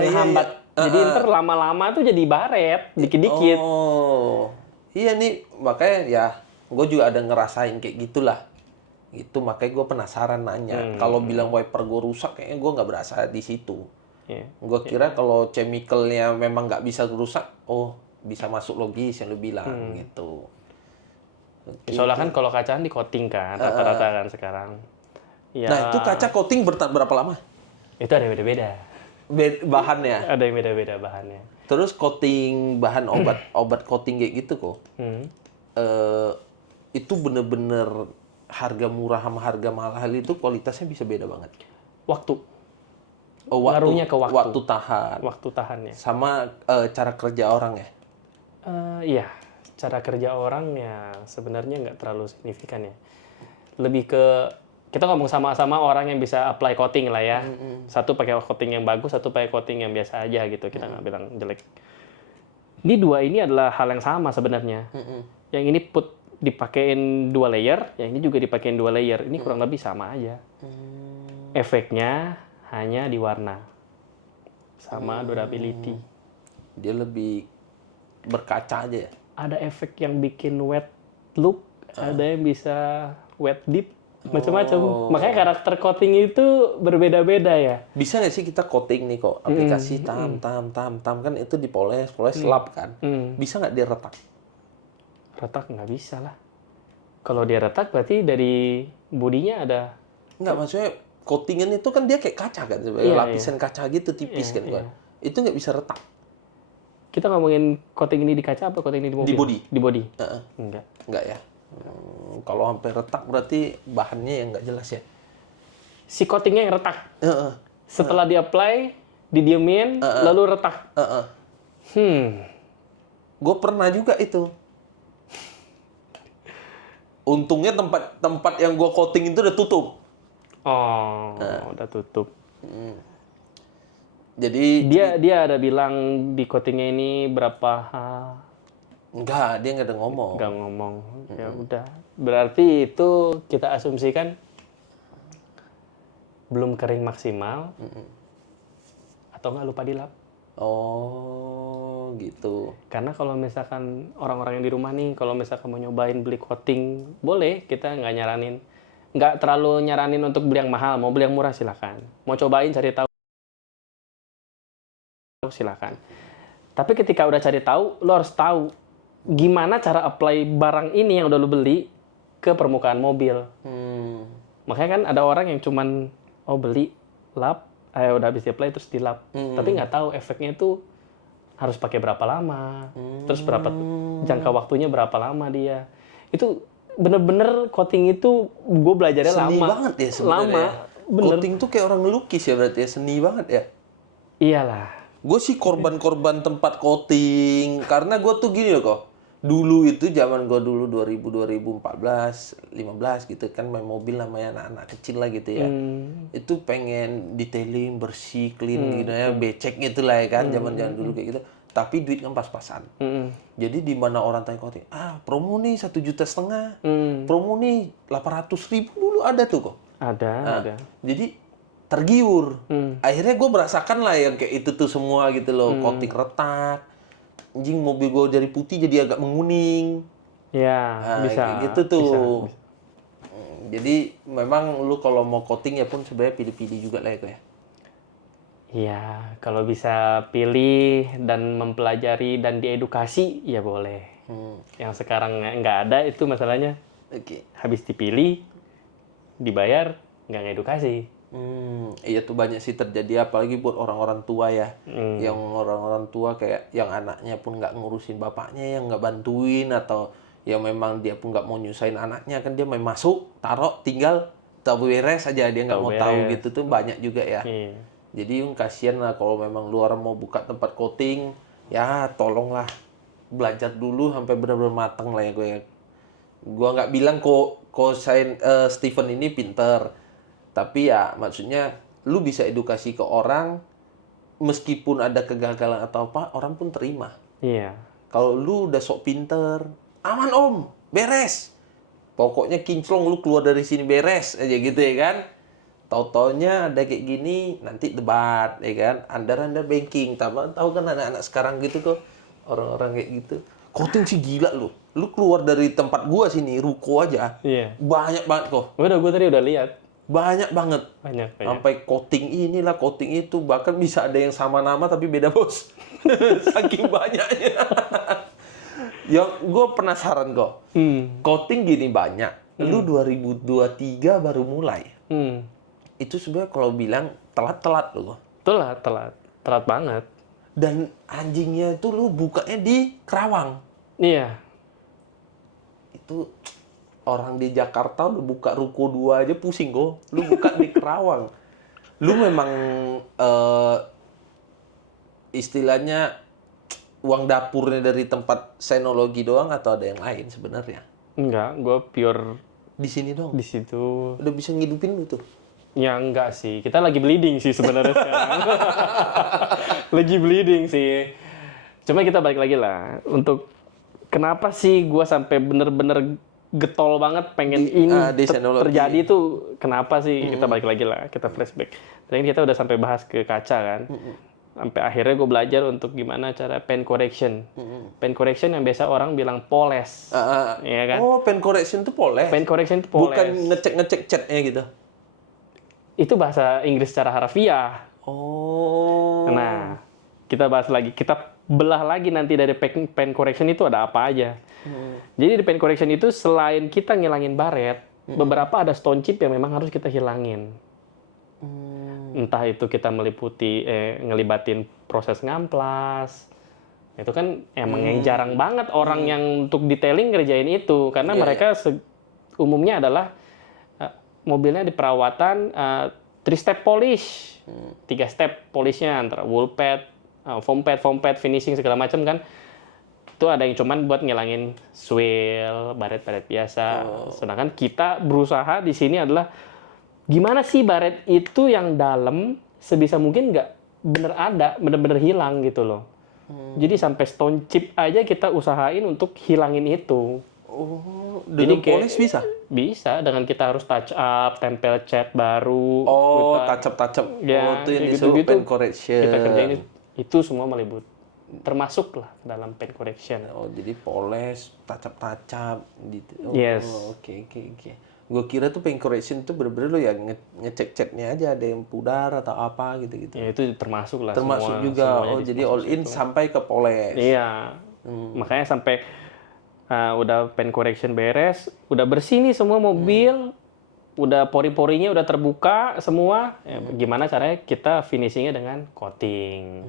ngehambat. iya. Jadi ntar lama-lama tuh jadi baret dikit-dikit. Oh, iya nih makanya ya, gue juga ada ngerasain kayak gitulah. Itu makanya gue penasaran nanya. Kalau bilang wiper gue rusak, kayaknya gue nggak berasa di situ. Iya. Gue kira kalau chemicalnya memang nggak bisa rusak, oh bisa masuk logis yang lu bilang gitu. Soalnya kan kalau kacaan di coating kan rata-rata kan sekarang. Ya, Nah itu kaca coating bertahan berapa lama? itu ada yang beda-beda. Bahannya. Ada yang beda-beda bahannya. Terus coating bahan obat coating kayak gitu kok. Eh, itu bener-bener harga murah sama harga mahal itu kualitasnya bisa beda banget. Waktu. Oh, Ngaruhnya ke waktu. Waktu tahan. Waktu tahannya. Sama cara kerja orang ya. Iya, cara kerja orang ya sebenarnya nggak terlalu signifikan ya. Lebih ke kita ngomong sama-sama orang yang bisa apply coating lah ya. Satu pakai coating yang bagus, satu pakai coating yang biasa aja gitu. Kita nggak bilang jelek. Ini dua ini adalah hal yang sama sebenarnya. Yang ini dipakein 2 layer, yang ini juga dipakein 2 layer. Ini kurang lebih sama aja. Efeknya hanya di warna sama durability. Dia lebih berkaca aja ya. Ada efek yang bikin wet look, ada yang bisa wet deep, macam-macam. Makanya karakter coating itu berbeda-beda ya. Bisa nggak sih kita coating nih kok aplikasi tam kan itu dipoles lap kan. Bisa nggak dia retak? Retak nggak bisa lah. Kalau dia retak berarti dari bodinya ada. Nggak, maksudnya coatingan itu kan dia kayak kaca kan, lapisan kaca gitu tipis kan. Itu nggak bisa retak. Kita ngomongin coating ini di kaca apa coating ini di mobil? Di body. Di body. Enggak. Enggak ya. Kalau sampai retak berarti bahannya yang nggak jelas ya. Si coatingnya yang retak. Setelah di-apply, didiemin, lalu retak. Gue pernah juga itu. Untungnya tempat yang gue coating itu udah tutup. Oh, udah tutup. Jadi Dia ada bilang di coatingnya ini berapa enggak, dia nggak ada ngomong. nggak ngomong. Ya udah. Berarti itu kita asumsikan belum kering maksimal atau nggak lupa dilap. Oh, gitu. Karena kalau misalkan orang-orang yang di rumah nih, kalau misalkan mau nyobain beli coating, boleh, kita nggak terlalu nyaranin untuk beli yang mahal. Mau beli yang murah silakan. Mau cobain cari tahu silakan. Tapi ketika udah cari tahu, lo harus tahu gimana cara apply barang ini yang udah lo beli ke permukaan mobil. Makanya kan ada orang yang cuman beli lap, udah habis di-apply terus dilap. Tapi nggak tahu efeknya itu harus pakai berapa lama, terus berapa jangka waktunya berapa lama dia. Itu bener-bener coating itu gue belajarnya Seni lama. banget ya sebenarnya. Lama, bener. Coating tuh kayak orang ngelukis ya berarti ya, seni banget ya. Iyalah. Gue sih korban-korban tempat coating karena gue tuh gini loh kok. Dulu itu zaman gue dulu 2014, 15 gitu kan, main mobil namanya anak-anak kecil lah gitu ya. Itu pengen detailing bersih, clean gitu ya, becek gitu lah ya kan, zaman-zaman dulu kayak gitu. Tapi duit kan pas-pasan. Jadi di mana orang tanya coating, promo nih 1,5 juta, promo nih 800.000 dulu ada tuh kok. Ada. Jadi tergiur. Akhirnya gue merasakan lah yang kayak itu tuh semua gitu loh, coating retak. Anjing, mobil gue dari putih jadi agak menguning. Ya, bisa. Kayak gitu tuh. Bisa. Jadi memang lu kalau mau coating ya pun sebenarnya pilih-pilih juga lah ya. Iya, kalau bisa pilih dan mempelajari dan diedukasi, ya boleh. Yang sekarang nggak ada itu masalahnya. Oke. Habis dipilih, dibayar, nggak ngedukasi. Iya tuh banyak sih terjadi, apalagi buat orang-orang tua ya. Yang orang-orang tua kayak yang anaknya pun nggak ngurusin bapaknya, yang nggak bantuin, atau yang memang dia pun nggak mau nyusahin anaknya, kan dia main masuk, taruh, tinggal tahu beres aja, dia nggak Tahu mau tahu beres. gitu tuh banyak juga ya. Iya. Jadi kasihan lah kalau memang lu orang mau buka tempat coating, ya tolonglah belajar dulu sampai benar-benar matang lah ya gue ya. Gua nggak bilang kok Steven ini pinter, tapi ya maksudnya lu bisa edukasi ke orang, meskipun ada kegagalan atau apa, orang pun terima. Iya. Kalau lu udah sok pinter, aman om, beres. Pokoknya kinclong lu keluar dari sini beres aja gitu ya kan. Tau-taunya ada kayak gini, nanti debat ya kan. Andar-andar banking, tahu kan anak-anak sekarang gitu kok, orang-orang kayak gitu. Coating sih gila lu. Lu keluar dari tempat gua sini, ruko aja. Iya. Banyak banget kok. Gue tadi udah lihat. Banyak banget. Banyak. Sampai coating inilah, coating itu. Bahkan bisa ada yang sama nama tapi beda bos. Saking banyaknya. Yang gue penasaran kok. Coating gini banyak. Lu 2023 baru mulai. Itu sebenarnya kalau bilang telat-telat lu. Telat banget. Dan anjingnya itu lu bukanya di Kerawang. Iya. Itu orang di Jakarta udah buka ruko 2 aja pusing kok. Lu buka di Kerawang. Lu memang istilahnya uang dapurnya dari tempat senologi doang atau ada yang lain sebenarnya? Enggak, gue pure Di sini dong. di situ. Udah bisa ngidupin lu tuh. Ya enggak sih, kita lagi bleeding sih sebenarnya sekarang. Lagi bleeding sih. Cuma kita balik lagi lah. Untuk kenapa sih gue sampai bener-bener getol banget pengen ini desanologi. terjadi itu kenapa sih? Kita balik lagi lah, kita flashback. Tadi kita udah sampai bahas ke kaca kan. Sampai akhirnya gue belajar untuk gimana cara pen correction. Pen correction yang biasa orang bilang poles. Ya kan? Oh, pen correction itu poles? Pen correction itu poles. Bukan ngecek-ngecek catnya gitu? Itu bahasa Inggris secara harfiah. Oh. Nah, kita bahas lagi. Kita belah lagi nanti dari pen correction itu ada apa aja. Jadi di pen correction itu selain kita ngilangin baret, beberapa ada stone chip yang memang harus kita hilangin. Entah itu kita ngelibatin proses ngamplas. Itu kan emang yang jarang banget orang yang untuk detailing ngerjain itu. Karena mereka umumnya adalah mobilnya di perawatan 3-step polish. 3 step polishnya antara wool pad, foam pad, finishing segala macam kan. Itu ada yang cuman buat ngilangin swirl, baret-baret biasa. Sedangkan kita berusaha di sini adalah gimana sih baret itu yang dalam sebisa mungkin nggak bener-bener hilang gitu loh. Jadi sampai stone chip aja kita usahain untuk hilangin itu. Oh, dengan polish bisa? Bisa, dengan kita harus touch up, tempel cat baru. Oh, touch up. Ya, itu yang gitu-gitu. disebut pen correction. Kita kerjain itu semua melibut. Termasuk lah dalam pen correction. Oh, jadi poles, touch up gitu. Oh, Yes. Oke. Gue kira tuh pen correction tuh bener-bener lo ya ngecek catnya aja, ada yang pudar atau apa gitu. Ya itu termasuk lah. Termasuk juga. Oh, jadi all in sampai ke poles. Iya. Makanya sampai udah pen correction beres, udah bersih nih semua mobil, udah pori-porinya udah terbuka semua. Ya, gimana caranya kita finishingnya dengan coating.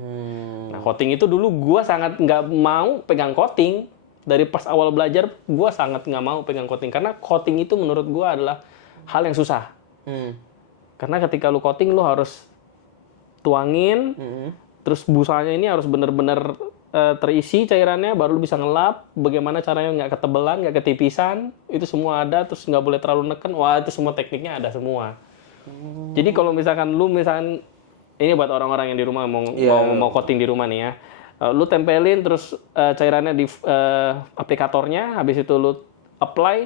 Nah, coating itu dulu gua sangat nggak mau pegang coating. Dari pas awal belajar, gua sangat nggak mau pegang coating. Karena coating itu menurut gua adalah hal yang susah. Karena ketika lu coating, lu harus tuangin, terus busanya ini harus bener-bener terisi cairannya, baru lu bisa ngelap. Bagaimana caranya nggak ketebelan, nggak ketipisan, itu semua ada. Terus nggak boleh terlalu neken. Wah, itu semua tekniknya ada semua. Jadi kalau misalkan ini buat orang-orang yang di rumah mau coating di rumah nih ya, lu tempelin terus cairannya di aplikatornya, habis itu lu apply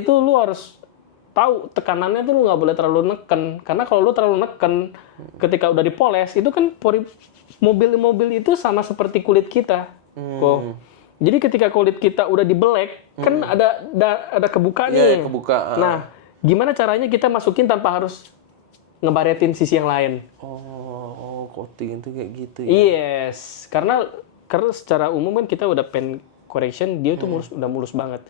itu lu harus tahu tekanannya tuh lu nggak boleh terlalu neken. Karena kalau lu terlalu neken ketika udah dipoles, itu kan mobil itu sama seperti kulit kita. Jadi ketika kulit kita udah dibelek, kan ada kebuka nih. Kebuka. Nah, gimana caranya kita masukin tanpa harus ngebaretin sisi yang lain? Coating itu kayak gitu ya. Yes, karena secara umum kan kita udah pen correction dia tuh udah mulus banget.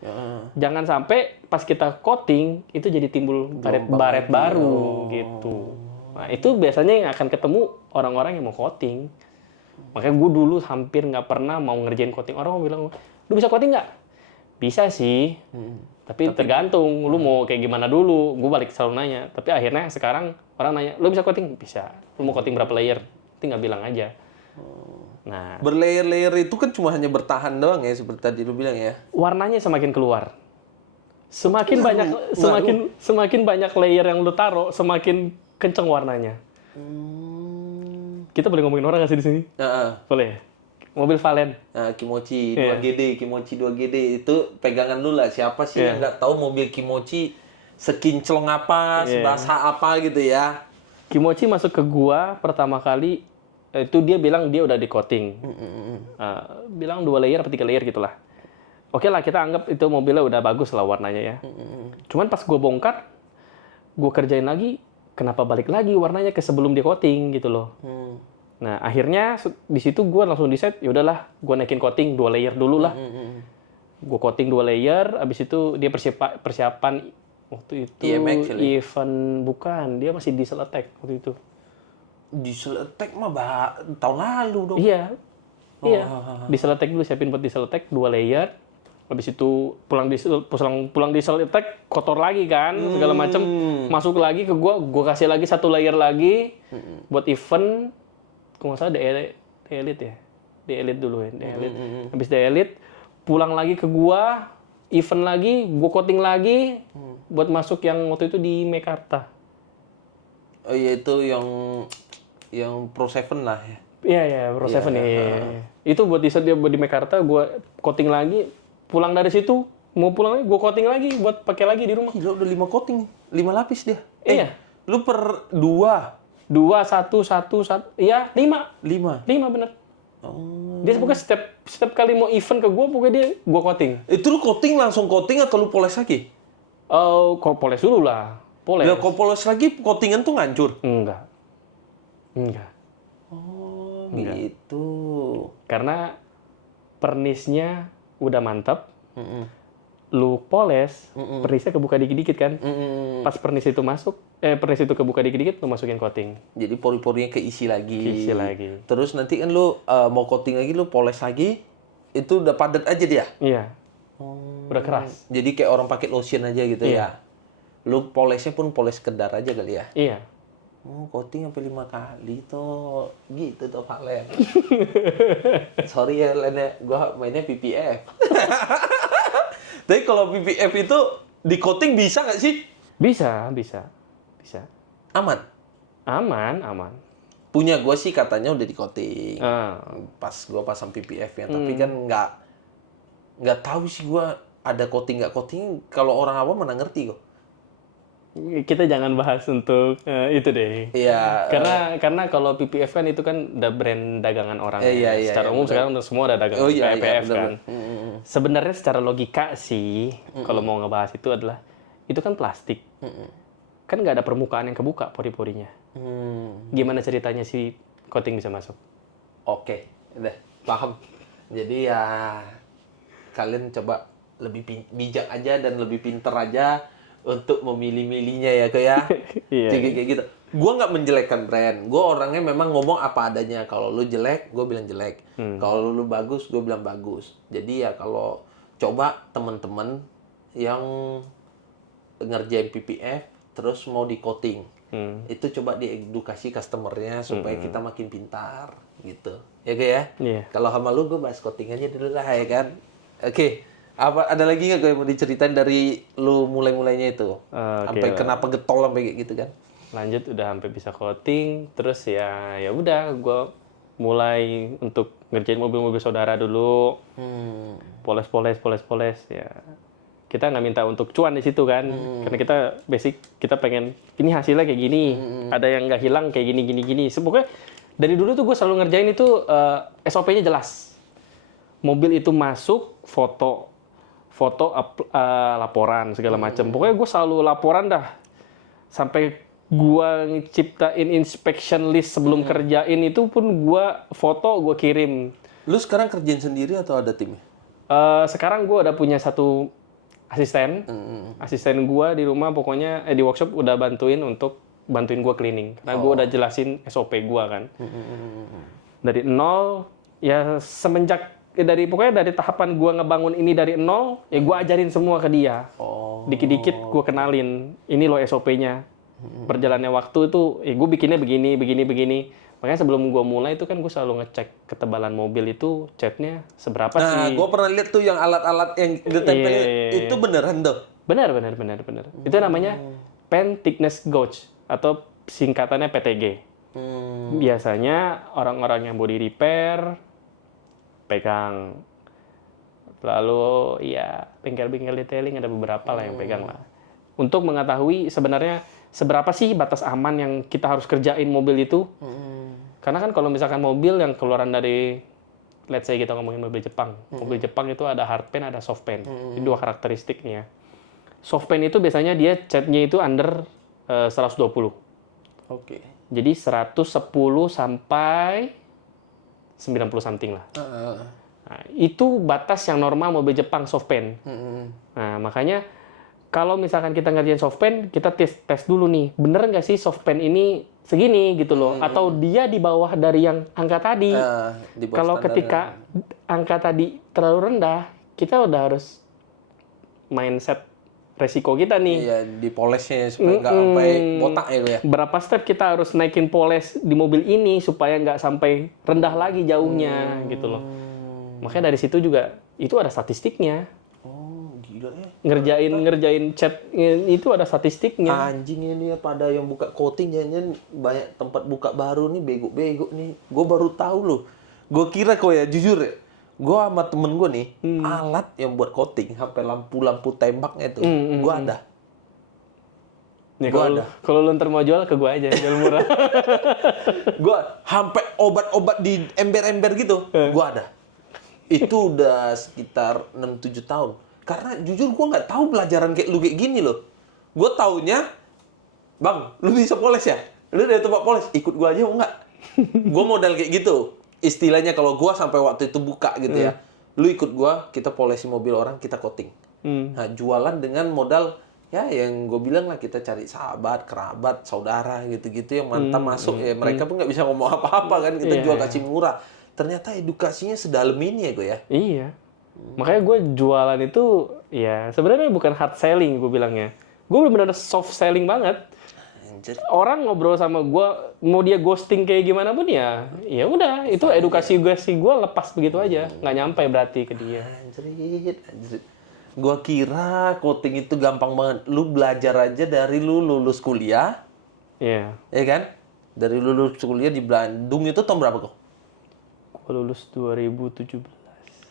Jangan sampai pas kita coating itu jadi timbul baret baru gitu. Nah, itu biasanya yang akan ketemu orang-orang yang mau coating. Makanya gue dulu hampir nggak pernah mau ngerjain coating. Orang mau bilang, lu bisa coating nggak? Bisa sih. Tapi tergantung lu mau kayak gimana dulu. Gue balik selalu nanya. Tapi akhirnya sekarang orang nanya, lu bisa coating? Bisa. Lu mau coating berapa layer? Tinggal bilang aja. Nah, Berlayer-layer itu kan cuma hanya bertahan doang ya, seperti tadi lu bilang ya. warnanya semakin keluar. Semakin banyak layer yang lu taruh, semakin kenceng warnanya. Kita boleh ngomongin orang nggak sih di sini? Boleh. Mobil Valen. Nah, Kimochi 2GD itu pegangan lu lah. Siapa sih yang nggak tahu mobil Kimochi sekinclong apa, sebasah apa gitu ya. Kimochi masuk ke gua pertama kali itu dia bilang dia udah di coating. Bilang 2 layer atau 3 layer gitulah. Oke lah, kita anggap itu mobilnya udah bagus lah warnanya ya. Cuman pas gua bongkar, gua kerjain lagi, kenapa balik lagi warnanya ke sebelum di coating gitu loh. Nah, akhirnya di situ gue langsung di-set, ya udahlah, gue naikin coating 2 layer dulu lah. Gue coating 2 layer, abis itu dia persiapan waktu itu IMX event bukan, dia masih diesel attack waktu itu. Diesel attack mah tahun lalu dong. Iya. Diesel attack dulu, siapin buat diesel attack 2 layer. Habis itu pulang diesel attack kotor lagi kan, segala macam. Masuk lagi ke gue kasih lagi 1 layer lagi buat event. Kalau nggak salah The Elite ya. The Elite dulu ya, The Elite. Habis The Elite, pulang lagi ke gua, event lagi, gua coating lagi, buat masuk yang waktu itu di Mekarta. Oh iya, itu yang Pro 7 lah ya. Iya, Pro 7 ya. Itu buat di Mekarta, gua coating lagi, pulang dari situ, mau pulang lagi, gua coating lagi, buat pakai lagi di rumah. Gila, udah 5 coating, 5 lapis dia. Iya. Lu per 2. 2, 1, iya 5. 5 bener. Dia pokoknya setiap kali mau event ke gue, pokoknya gue coating. Itu lu langsung coating atau lu poles lagi? Kok poles dulu lah. Poles. Ya, kalau poles lagi, coatingan tuh ngancur? Enggak. Oh, gitu. Karena pernisnya udah mantap. Lu poles, pernisnya kebuka dikit-dikit kan. Pas pernis itu kebuka dikit-dikit, lu masukin coating. Jadi pori-porinya keisi lagi. Terus nanti kan lu mau coating lagi, lu poles lagi, itu udah padat aja dia? Iya. Udah keras. Jadi kayak orang pakai lotion aja gitu ya? Lu polesnya pun poles kedar aja kali ya? Iya. Coating sampai 5 kali tuh. Gitu tuh Pak Len. Sorry ya Len ya, gua mainnya PPF. Tapi kalau PPF itu di coating bisa nggak sih? Bisa. Aman. Punya gue sih katanya udah di coating. Pas gue pasang PPF-nya, tapi kan nggak tahu sih gue ada coating nggak coating. Kalau orang awam mana ngerti kok. Kita jangan bahas untuk itu deh. Iya. Karena kalau PPF kan itu kan udah brand dagangan orang. Iya, secara umum sekarang semua udah dagangan PPF kan. Bener. Sebenarnya secara logika sih, kalau mau ngebahas itu adalah itu kan plastik. Kan nggak ada permukaan yang kebuka pori-porinya. Gimana ceritanya si coating bisa masuk? Oke, udah paham. Jadi ya kalian coba lebih bijak aja dan lebih pinter aja untuk memilih-milihnya ya kayak kayak gitu. Gue nggak menjelekkan brand. Gue orangnya memang ngomong apa adanya. Kalau lu jelek, gue bilang jelek. Kalau lu bagus, gue bilang bagus. Jadi ya kalau coba teman-teman yang ngerjain PPF terus mau di coating, itu coba diedukasi customernya supaya kita makin pintar gitu. Ya kayak ya. Kalau sama lu gue bahas coating aja dulu lah ya kan. Oke. Apa ada lagi nggak gue mau diceritain dari lu mulainya itu? Sampai kenapa getol sampai kayak gitu kan? Lanjut udah sampai bisa coating, terus ya udah gue mulai untuk ngerjain mobil-mobil saudara dulu. Poles ya. Kita nggak minta untuk cuan di situ kan. Karena kita kita pengen ini hasilnya kayak gini. Ada yang nggak hilang kayak gini. Pokoknya dari dulu tuh gue selalu ngerjain itu SOP-nya jelas. Mobil itu masuk, foto laporan segala macam. Pokoknya gue selalu laporan dah. Sampai gue ciptain inspection list sebelum kerjain itu pun gue foto, gue kirim. Lu sekarang kerjain sendiri atau ada timnya? Sekarang gue udah punya satu asisten. Asisten gue di rumah pokoknya di workshop udah bantuin gue cleaning. Karena gue udah jelasin SOP gue kan. Dari nol, ya pokoknya dari tahapan gue ngebangun ini dari nol, ya gue ajarin semua ke dia. Dikit-dikit gue kenalin, ini loh SOP-nya. Berjalannya waktu itu, gue bikinnya begini. Makanya sebelum gue mulai itu kan gue selalu ngecek ketebalan mobil itu catnya seberapa sih. Nah, gue pernah lihat tuh yang alat-alat yang ditempelin, itu beneran tuh? Benar. Itu namanya pen thickness gauge atau singkatannya PTG. Biasanya orang-orang yang body repair pegang. Lalu ya bengkel-bengkel detailing ada beberapa lah yang pegang lah. Untuk mengetahui sebenarnya seberapa sih batas aman yang kita harus kerjain mobil itu. Karena kan kalau misalkan mobil yang keluaran dari, let's say kita ngomongin mobil Jepang. Mobil Jepang itu ada hard pen, ada soft pen. Ini dua karakteristiknya. Soft pen itu biasanya dia catnya itu under 120. Oke. Jadi 110 sampai 90 something lah. Nah, itu batas yang normal mobil Jepang soft pen. Nah, makanya kalau misalkan kita ngerjain soft pen, kita tes dulu nih, bener nggak sih soft pen ini segini gitu loh, atau dia di bawah dari yang angka tadi. Kalau ketika angka tadi terlalu rendah, kita udah harus mindset resiko kita nih. Iya, di polesnya supaya nggak sampai botak ya. Berapa step kita harus naikin poles di mobil ini supaya nggak sampai rendah lagi jauhnya gitu loh. Makanya dari situ juga itu ada statistiknya. Gila ya. Ngerjain cat itu ada statistiknya. Anjing ini ya, pada yang buka coating jangan banyak tempat buka baru nih, bego-bego nih. Gue baru tahu loh. Gue kira kok ya, jujur ya. Gue sama temen gue nih, alat yang buat coating, sampai lampu-lampu tembaknya itu, gue ada. Ya, kalau lu ntar mau jual ke gue aja, jual murah. Gue sampai obat-obat di ember-ember gitu, gue ada. Itu udah sekitar 6-7 tahun. Karena jujur gue nggak tahu pelajaran kayak lu kayak gini loh. Gue taunya, bang, lu bisa poles ya? Lu dari tempat poles, ikut gue aja mau nggak? Gue modal kayak gitu. Istilahnya kalau gue sampai waktu itu buka gitu ya. Lu ikut gue, kita polesi mobil orang, kita coating. Nah, jualan dengan modal, ya yang gue bilang lah, kita cari sahabat, kerabat, saudara gitu-gitu yang mantap masuk. Ya mereka pun nggak bisa ngomong apa-apa kan, kita jual kasih murah. Ternyata edukasinya sedalam ini ya gue ya. Iya. Makanya gue jualan itu ya sebenarnya bukan hard selling gue bilangnya. Gue benar-benar soft selling banget. Anjir. Orang ngobrol sama gue, mau dia ghosting kayak gimana pun ya udah, itu edukasi gue lepas begitu aja, nggak nyampe berarti ke dia. Anjir. Gue kira coating itu gampang banget. Lu belajar aja dari lu lulus kuliah. Iya. Ya kan? Dari lulus kuliah di Bandung itu tahun berapa kok? Gue lulus 2017.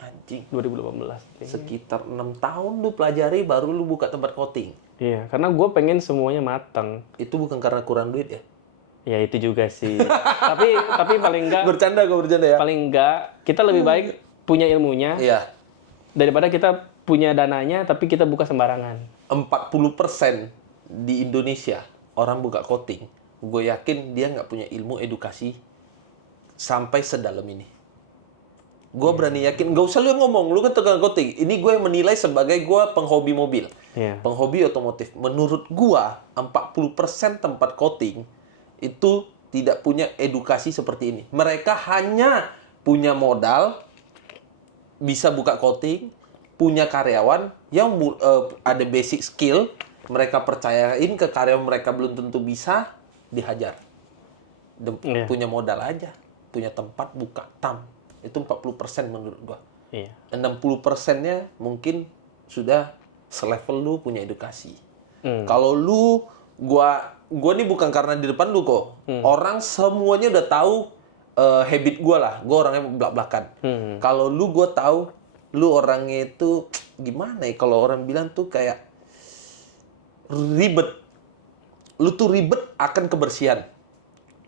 Anjing. 2018. Sekitar 6 tahun lu pelajari baru lu buka tempat coating. Iya, karena gue pengen semuanya matang. Itu bukan karena kurang duit ya? Ya itu juga sih. tapi paling enggak. Bercanda ya. Paling enggak kita lebih baik punya ilmunya. Iya. Daripada kita punya dananya tapi kita buka sembarangan. 40% di Indonesia orang buka coating. Gue yakin dia nggak punya ilmu edukasi sampai sedalam ini. Gue berani yakin, nggak usah lu yang ngomong, lu kan tukang coating. Ini gue yang menilai sebagai gue penghobi mobil, penghobi otomotif. Menurut gue, 40% tempat coating itu tidak punya edukasi seperti ini. Mereka hanya punya modal, bisa buka coating, punya karyawan yang ada basic skill, mereka percayain ke karyawan mereka belum tentu bisa, dihajar. Punya modal aja, punya tempat buka tam. Itu 40% menurut gua. Iya. 60%-nya mungkin sudah selevel lu punya edukasi. Kalau lu, gua nih bukan karena di depan lu kok. Orang semuanya udah tahu habit gua lah. Gua orangnya belak-belakan. Kalau lu, gua tahu lu orangnya itu gimana ya? Kalau orang bilang tuh kayak ribet. Lu tuh ribet akan kebersihan.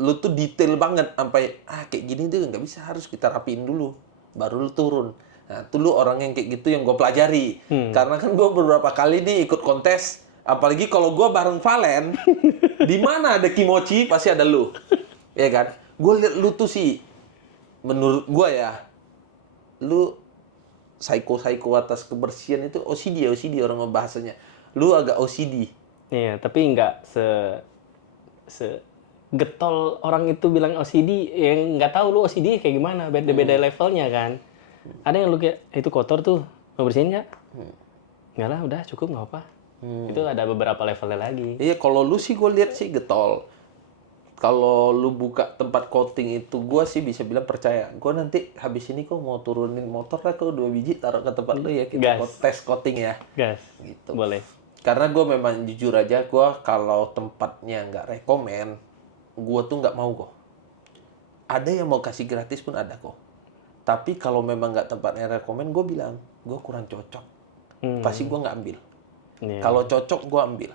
Lu tuh detail banget sampai kayak gini tuh nggak bisa, harus kita rapiin dulu baru lu turun. Nah, tuh lu orang yang kayak gitu yang gue pelajari. Karena kan gue beberapa kali nih ikut kontes, apalagi kalau gue bareng Valen, di mana ada kimochi pasti ada lu. Ya kan? Gue liat lu tuh sih, menurut gue ya, lu psycho atas kebersihan itu OCD orang bahasanya. Lu agak OCD. Iya, tapi nggak getol orang itu bilang OCD, yang nggak tahu lu OCD kayak gimana, beda-beda levelnya kan. Ada yang lu kayak, itu kotor tuh, mau bersihin nggak? Nggak lah, udah cukup, nggak apa. Itu ada beberapa levelnya lagi. Iya, kalau lu sih gue lihat sih getol. Kalau lu buka tempat coating itu, gue sih bisa bilang percaya. Gue nanti habis ini kok mau turunin motor lah, kok 2 biji taruh ke tempat lu ya, kita tes coating ya. Gas, Gitu. boleh. Karena gue memang jujur aja, gue kalau tempatnya nggak rekomen, gue tuh nggak mau kok. Ada yang mau kasih gratis pun ada kok. Tapi kalau memang nggak tempatnya rekomen, gue bilang, gue kurang cocok. Pasti gue nggak ambil. Iya. Kalau cocok, gue ambil.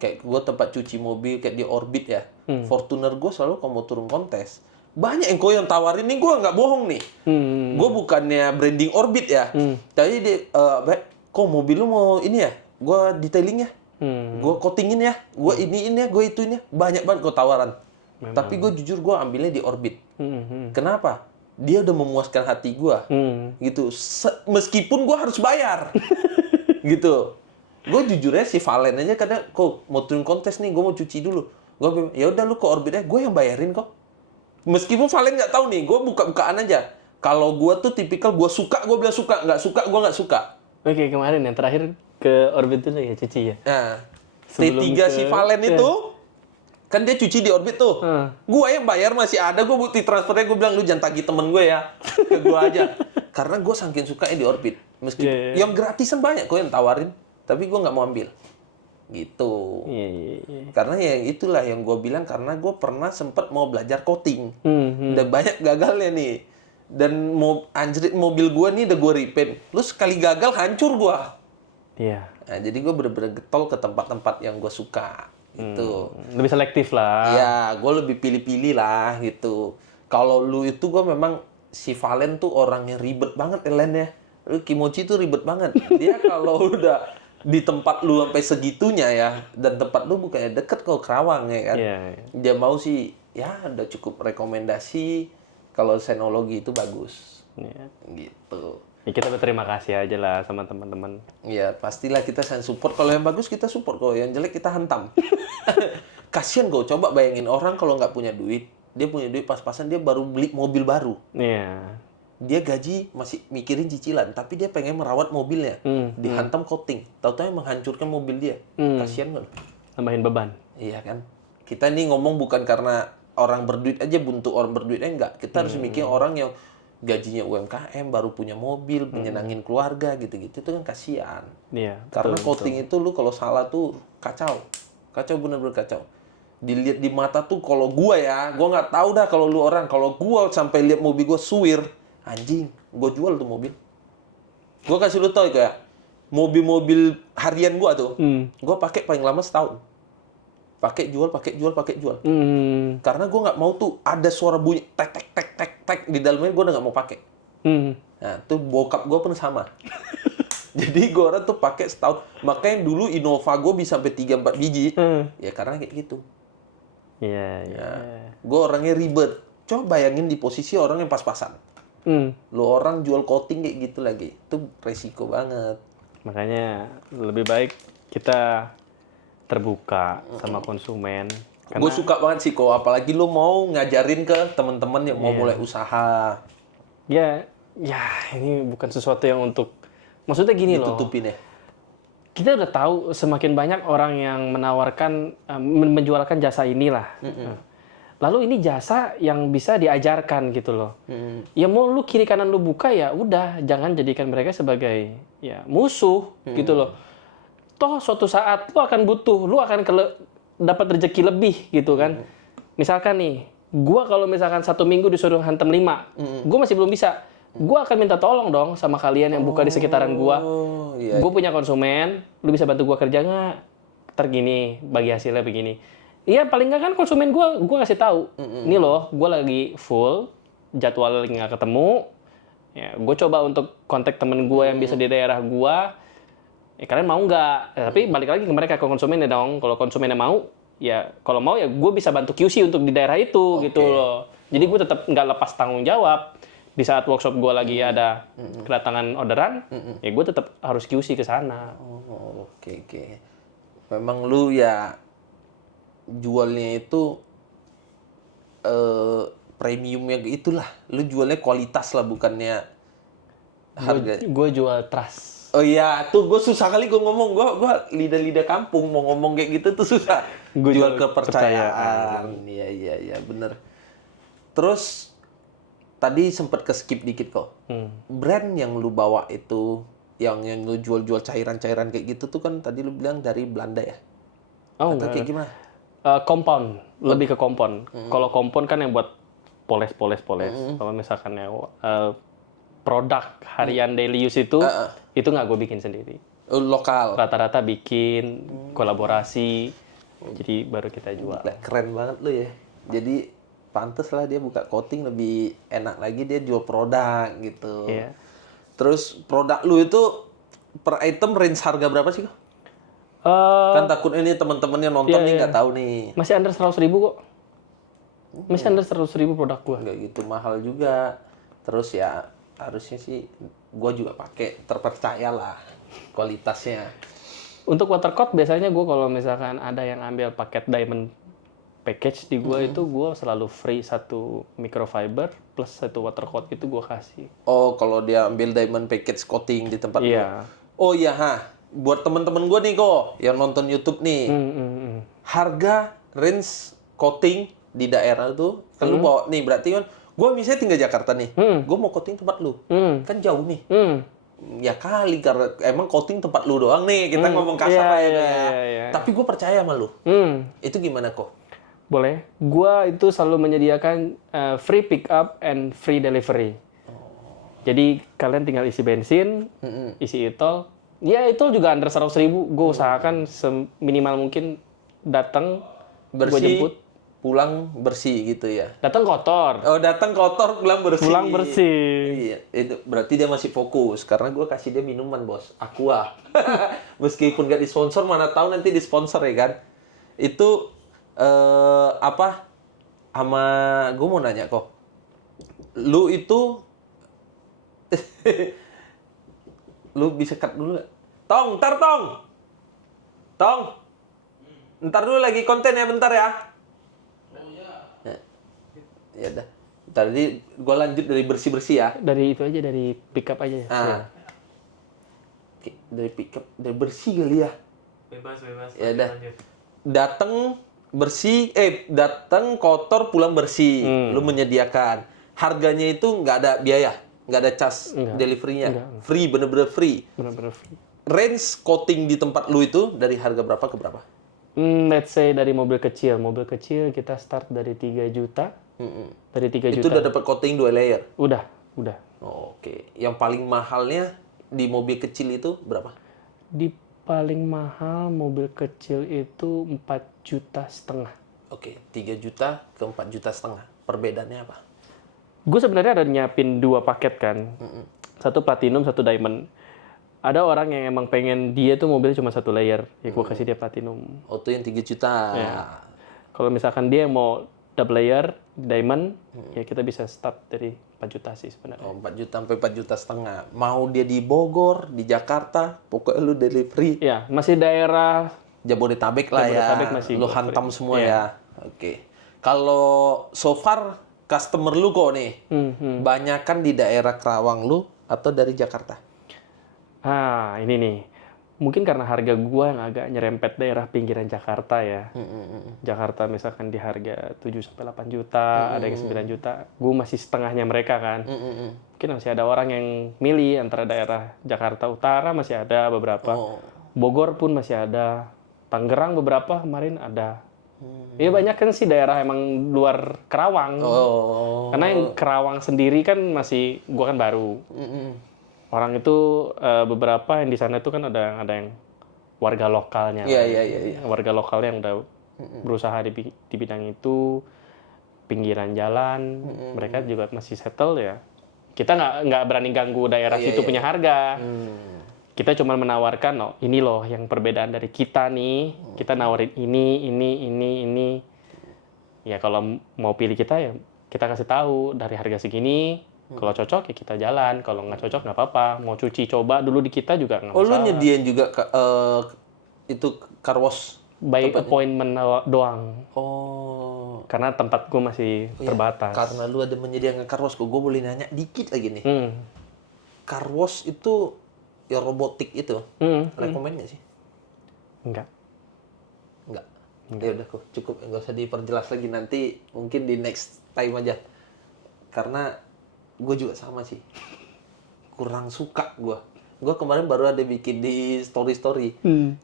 Kayak gue tempat cuci mobil, kayak di Orbit ya. Fortuner gue selalu kalau mau turun kontes. Banyak yang kau yang tawarin, nih gue nggak bohong nih. Gue bukannya branding Orbit ya. Tapi dia, kok mobil lu mau ini ya? Gue detailing ya, gue coatingin ya, gue iniin ya, gue ituin ya, banyak banget kok tawaran. Tapi gue jujur gue ambilnya di Orbit. Kenapa? Dia udah memuaskan hati gue, gitu. Meskipun gue harus bayar, gitu. Gue jujur ya si Valen aja kadang, kok mau turun kontes nih, gue mau cuci dulu. Gue ya udah lu ke Orbit aja, gue yang bayarin kok. Meskipun Valen nggak tahu nih, gue buka-bukaan aja. Kalau gue tuh tipikal gue suka, gue bilang suka, nggak suka, gue nggak suka. Oke, kemarin yang terakhir ke Orbit dulu ya, cuci ya? Nah, Sebelum T3 si Valen itu, kan dia cuci di Orbit tuh. Gue yang bayar masih ada, gue bukti transfernya, gue bilang, lu jangan tagih temen gue ya, ke gue aja. Karena gue saking sukanya di Orbit. Meskipun yang gratisan banyak kok yang tawarin, tapi gue nggak mau ambil. Gitu. Karena ya itulah yang gue bilang, karena gue pernah sempet mau belajar coating. Dan banyak gagalnya nih. Dan anjrit mobil gue nih udah gue repaint. Lu sekali gagal hancur gue. Iya. Nah, jadi gue bener-bener getol ke tempat-tempat yang gue suka. Gitu. Lebih selektif lah. Iya, gue lebih pilih-pilih lah gitu. Kalau lu itu gue memang, si Valen tuh orang yang ribet banget Elen ya. Lu Kimochi tuh ribet banget. Dia kalau udah di tempat lu sampai segitunya ya, dan tempat lu bukannya deket kok, Kerawang ya kan. Dia mau sih, ya udah cukup rekomendasi kalau Xenology itu bagus. Gitu. Ya, kita berterima kasih aja lah sama teman-teman. Ya pastilah kita support. Kalau yang bagus kita support, kalau yang jelek kita hantam. Kasian kok, coba bayangin orang kalau nggak punya duit, dia punya duit pas-pasan dia baru beli mobil baru. Iya. Dia gaji masih mikirin cicilan, tapi dia pengen merawat mobilnya. Dihantam coating, tahu-tahu yang menghancurkan mobil dia. Kasian kan? Tambahin beban. Iya kan? Kita nih ngomong bukan karena orang berduit aja, buntu orang berduit enggak. Kita harus mikir orang yang gajinya UMKM, baru punya mobil, menyenangin keluarga gitu-gitu, itu kan kasihan. Iya. Karena coating itu lu kalau salah tuh kacau. Kacau, bener-bener kacau. Dilihat di mata tuh, kalau gua ya, gua nggak tahu dah kalau lu orang, kalau gua sampai lihat mobil gua suwir, anjing, gua jual tuh mobil. Gua kasih lu tau kayak mobil-mobil harian gua tuh, gua pakai paling lama setahun. Pakai jual. Karena gua nggak mau tuh ada suara bunyi tek di dalamnya, gua udah nggak mau pakai. Nah, tuh bokap gua pun sama. Jadi gua orang tuh pakai setahun. Makanya dulu Innova gua bisa sampai 3-4 biji. Ya karena kayak gitu. Iya. Gua orangnya ribet. Coba bayangin di posisi orang yang pas-pasan. Lo orang jual coating kayak gitu lagi. Itu resiko banget. Makanya lebih baik kita terbuka sama konsumen. Gue suka banget sih kok, apalagi lo mau ngajarin ke teman-teman yang mau mulai usaha. Ya ini bukan sesuatu yang untuk, maksudnya gini loh. Ditutupin ya. Kita udah tahu semakin banyak orang yang menawarkan, menjualkan jasa inilah. Lalu ini jasa yang bisa diajarkan gitu loh. Ya mau lu kiri kanan lu buka ya udah, jangan jadikan mereka sebagai ya musuh gitu loh. Toh suatu saat lu akan butuh, lu akan dapat rezeki lebih gitu kan. Misalkan nih, gua kalau misalkan 1 minggu disuruh hantam 5, gua masih belum bisa. Gua akan minta tolong dong sama kalian yang buka di sekitaran gua. Gua punya konsumen, lu bisa bantu gua kerja nggak? Ntar gini, bagi hasilnya begini. Iya, paling nggak kan konsumen gua kasih tahu. Ini loh, gua lagi full, jadwal nggak ketemu. Ya, gua coba untuk kontak temen gua yang bisa di daerah gua. Ya, kalian mau nggak? Tapi balik lagi ke mereka, ke konsumennya dong. Kalau konsumennya mau, ya kalau mau ya gue bisa bantu QC untuk di daerah itu gitu loh. Jadi gue tetap nggak lepas tanggung jawab. di saat workshop gue lagi ada kedatangan orderan, ya gue tetap harus QC ke sana. Oh, oke. Memang lu ya jualnya itu premiumnya itulah. Lu jualnya kualitas lah, bukannya harga. Gue jual trust. Oh iya, tuh gue susah kali gue ngomong. Gue lidah-lidah kampung mau ngomong kayak gitu tuh susah. Gua Jual jual kepercayaan. Iya, bener. Terus tadi sempat ke skip dikit kok. Brand yang lu bawa itu, yang lu jual-jual cairan-cairan kayak gitu tuh kan tadi lu bilang dari Belanda ya? Oh Atau enggak. kayak gimana? Compound, lebih ke compound. Kalau compound kan yang buat poles. Kalau misalkan ya produk harian daily use itu nggak gue bikin sendiri. Lokal. Rata-rata bikin kolaborasi, jadi baru kita jual. Keren banget lu ya. Jadi pantes lah dia buka coating, lebih enak lagi dia jual produk gitu. Iya. Terus produk lu itu per item range harga berapa sih kok? Kan takut ini teman-teman yang nonton nih nggak tahu nih. Masih under 100.000 kok. Masih under 100.000 produk gua. Nggak gitu mahal juga. Terus ya harusnya sih gua juga pakai, terpercaya lah kualitasnya. Untuk watercoat biasanya gua kalau misalkan ada yang ambil paket diamond package di gua itu gua selalu free satu microfiber plus satu watercoat itu gua kasih. Oh, kalau dia ambil diamond package coating di tempat Iya. Oh iya, buat teman-teman gua nih kok yang nonton YouTube nih. Harga range coating di daerah tuh kan lu bawa nih, berarti kan gua misalnya tinggal Jakarta nih. Gua mau coating tempat lu. Kan jauh nih. Ya kali, karena emang coating tempat lu doang nih. Kita ngomong kasar lah ya. Iya. Tapi gue percaya sama lu. Itu gimana kok? Boleh. Gua itu selalu menyediakan free pick up and free delivery. Jadi kalian tinggal isi bensin, isi e-tol. Ya e-tol juga under 100.000. Gue usahakan seminimal mungkin datang, gue jemput. Pulang bersih gitu ya. Datang kotor. Oh, datang kotor, pulang bersih. Pulang bersih. Iya, itu berarti dia masih fokus karena gue kasih dia minuman, Bos. Aqua. Meskipun gak disponsor, mana tahu nanti disponsor ya kan. Itu apa? Sama gue mau nanya kok. Lu itu lu bisa cut dulu gak? Tong, ntar Tong. Tong. Ntar dulu lagi konten ya, bentar ya. Ya udah. Tadi gue lanjut dari bersih-bersih ya. Dari itu aja, dari pick up aja. Oke, dari pick up, dari bersih kali ya. Bebas. Ya udah. Datang bersih, datang kotor, pulang bersih. Lu menyediakan. Harganya itu nggak ada biaya, nggak ada charge delivery-nya. Free, bener-bener free. Benar-benar free. Range coating di tempat lu itu dari harga berapa ke berapa? Let's say dari mobil kecil. Mobil kecil kita start dari 3 juta. Dari 3 Itu juta. udah dapat coating 2 layer? Udah. Oh, oke. Yang paling mahalnya di mobil kecil itu berapa? Di paling mahal mobil kecil itu 4,5 juta. Oke, 3 juta ke 4,5 juta. Perbedaannya apa? Gue sebenarnya ada nyiapin 2 paket kan. Satu platinum, satu diamond. Ada orang yang emang pengen dia tuh mobil cuma 1 layer. Ya gue kasih dia platinum. Oh, itu yang 3 juta. Ya. Kalau misalkan dia mau double layer diamond, ya kita bisa start dari 4 juta sih sebenarnya. Oh, 4 juta sampai 4,5 juta. Mau dia di Bogor, di Jakarta, pokoknya lu delivery. Ya, masih daerah Jabodetabek lah Jabodetabek ya. masih Lu delivery. hantam semua ya. Oke. Kalau so far customer lu kok nih, banyakan di daerah Kerawang lu atau dari Jakarta? ini nih. Mungkin karena harga gua yang agak nyerempet daerah pinggiran Jakarta ya. Jakarta misalkan di harga 7 sampai 8 juta, ada yang 9 juta. Gua masih setengahnya mereka kan. Mungkin masih ada orang yang milih antara daerah Jakarta Utara masih ada beberapa. Bogor pun masih ada. Tangerang beberapa kemarin ada. Ya banyak kan sih daerah emang luar Kerawang. Karena yang Kerawang sendiri kan masih gua kan baru. Orang itu beberapa yang di sana itu kan ada yang warga lokalnya. Iya. Warga lokalnya yang udah berusaha di bidang itu, pinggiran jalan, mereka juga masih settle ya. Kita nggak berani ganggu daerah situ punya harga. Kita cuma menawarkan, ini loh yang perbedaan dari kita nih. Kita nawarin ini. Ya kalau mau pilih kita ya kita kasih tahu dari harga segini Kalau cocok ya kita jalan, kalau nggak cocok nggak apa-apa. Mau cuci coba dulu di kita juga nggak Oh, lu masalah. nyediain juga itu car wash? By appointment doang, Oh, karena tempat gue masih terbatas. karena lu ada menyediakan car wash, gue boleh nanya dikit lagi nih. Hmm. Car wash itu ya robotik itu, rekomen nggak sih? Enggak. Enggak. Ya udah kok, cukup, nggak usah diperjelas lagi, nanti mungkin di next time aja. Karena gue juga sama sih, kurang suka gue. Gue kemarin baru ada bikin di story.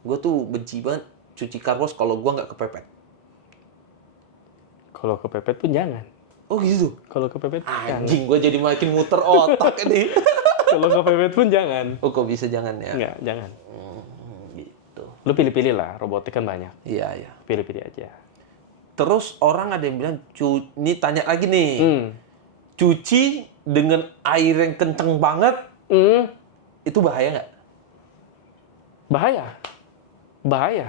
Gue tuh benci banget cuci car wash kalau gue nggak kepepet. Kalau kepepet pun jangan. Oh gitu? Kalau kepepet jangan. Anjing, gue jadi makin muter otak ini. Kalau kepepet pun jangan. Oh, kok bisa jangan ya? Enggak, jangan. Gitu. Lu pilih-pilih lah, robotik kan banyak. Iya, iya. Pilih-pilih aja. Terus orang ada yang bilang, ini tanya lagi nih. Hmm. Cuci dengan air yang kenceng banget, itu bahaya nggak? Bahaya. Bahaya.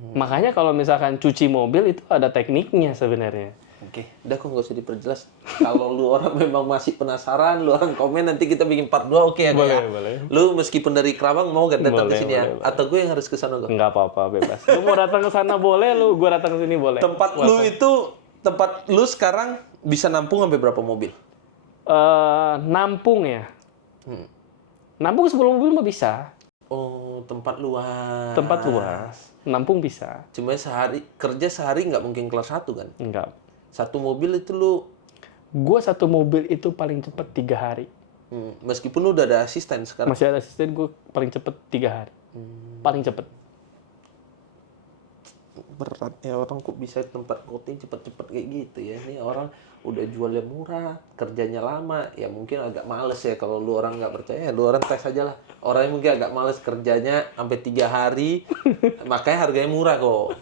Makanya kalau misalkan cuci mobil itu ada tekniknya sebenarnya. Oke, udah kok nggak usah diperjelas. Kalau lu orang memang masih penasaran, lu orang komen, nanti kita bikin part 2, oke ya? Boleh, ya? boleh. Lu meskipun dari Kerawang mau gak datang ke Boleh, sini ya? boleh. Atau gue yang harus ke sana kok? Enggak apa-apa, bebas. Lu mau datang ke sana boleh, gue datang ke sini boleh. Tempat lu sekarang bisa nampung sampai berapa mobil? Nampung ya. Nampung 10 mobil mah bisa. Oh, tempat luas. Tempat luas. Nampung bisa. Cuma kerja sehari nggak mungkin kelas 1 kan? Enggak. Satu mobil itu lu, Gue satu mobil itu paling cepet 3 hari. meskipun lu udah ada asisten sekarang. Masih ada asisten, gue paling cepet 3 hari. Paling cepet. Berat ya, orang kok bisa tempat coating cepet-cepet kayak gitu ya. Ini orang udah jualnya murah, kerjanya lama, ya mungkin agak males ya. Kalau lu orang nggak percaya, lu orang tes aja lah. Orang yang mungkin agak males kerjanya sampai 3 hari, makanya harganya murah kok.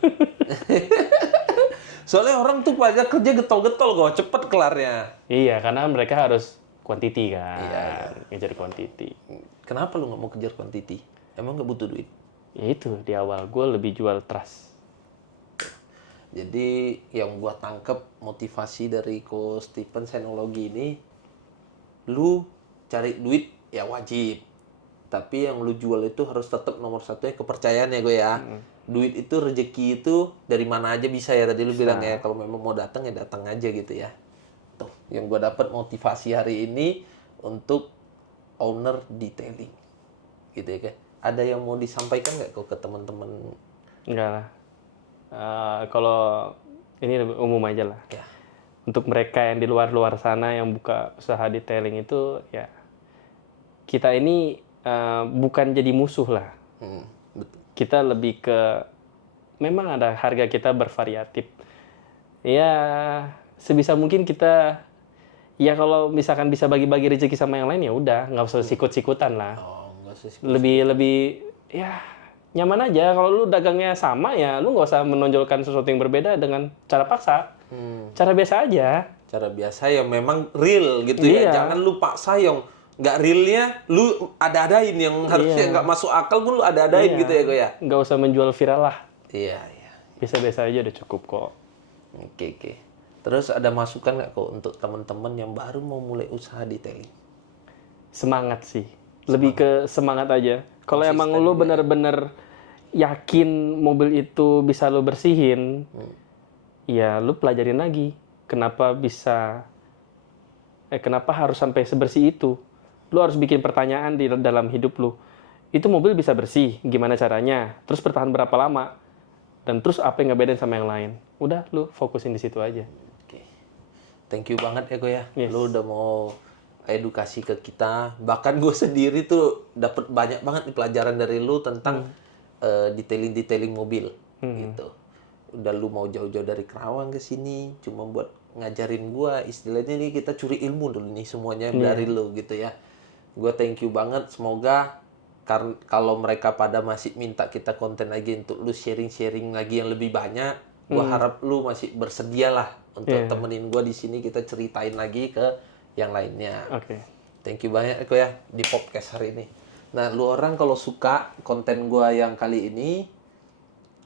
Soalnya orang tuh pada kerja getol-getol kok, cepet kelarnya. Iya, karena mereka harus quantity kan. Iya. Ngejar quantity. Kenapa lu nggak mau kejar quantity? Emang nggak butuh duit? Ya itu, di awal gue lebih jual trust. Jadi yang gua tangkep motivasi dari Coach Stephen Senologi ini, lu cari duit ya wajib, tapi yang lu jual itu harus tetap nomor satunya kepercayaan ya gue ya. Duit itu, rezeki itu dari mana aja bisa ya, tadi lu bilang ya, kalau memang mau datang ya datang aja gitu ya. Tuh yang gua dapat motivasi hari ini untuk owner detailing gitu ya. Ada yang mau disampaikan nggak kok ke teman-teman? Enggak lah. Kalau ini lebih umum aja lah. Ya. Untuk mereka yang di luar sana yang buka usaha detailing itu, ya kita ini bukan jadi musuh lah. Betul. Kita lebih ke, memang ada harga kita bervariatif. Ya sebisa mungkin kita, ya kalau misalkan bisa bagi-bagi rezeki sama yang lain ya udah, nggak usah sikut-sikutan lah. Oh, nggak usah sih. Lebih ya nyaman aja. Kalau lu dagangnya sama ya lu nggak usah menonjolkan sesuatu yang berbeda dengan cara paksa. Cara biasa aja. Cara biasa yang memang real gitu Iya. ya. Jangan lu paksa yang nggak realnya, lu ada-adain yang harusnya nggak masuk akal pun lu ada-adain gitu ya, gue ya. Nggak usah menjual viral lah. Iya, iya. Biasa-biasa aja udah cukup kok. Oke. Terus ada masukan nggak kok untuk teman-teman yang baru mau mulai usaha detailing? Semangat sih. Lebih ke semangat aja. Kalau emang lu bener-bener yakin mobil itu bisa lu bersihin, ya lu pelajarin lagi. Kenapa harus sampai sebersih itu? Lu harus bikin pertanyaan di dalam hidup lu. Itu mobil bisa bersih, gimana caranya? Terus bertahan berapa lama? Dan terus apa yang ngebedain sama yang lain? Udah, lu fokusin di situ aja. Oke. Thank you banget ya gue ya. Yes. Lu udah mau edukasi ke kita. Bahkan gue sendiri tuh dapat banyak banget nih pelajaran dari lu tentang detailing mobil gitu. Udah lu mau jauh-jauh dari Kerawang ke sini cuma buat ngajarin gue, istilahnya nih kita curi ilmu dulu nih semuanya dari lu gitu ya. Gue thank you banget. Semoga kalau mereka pada masih minta kita konten lagi untuk lu sharing-sharing lagi yang lebih banyak, gue harap lu masih bersedia lah untuk temenin gue di sini, kita ceritain lagi ke yang lainnya. Oke. Thank you banyak kok ya di podcast hari ini. Nah, lu orang kalau suka konten gue yang kali ini,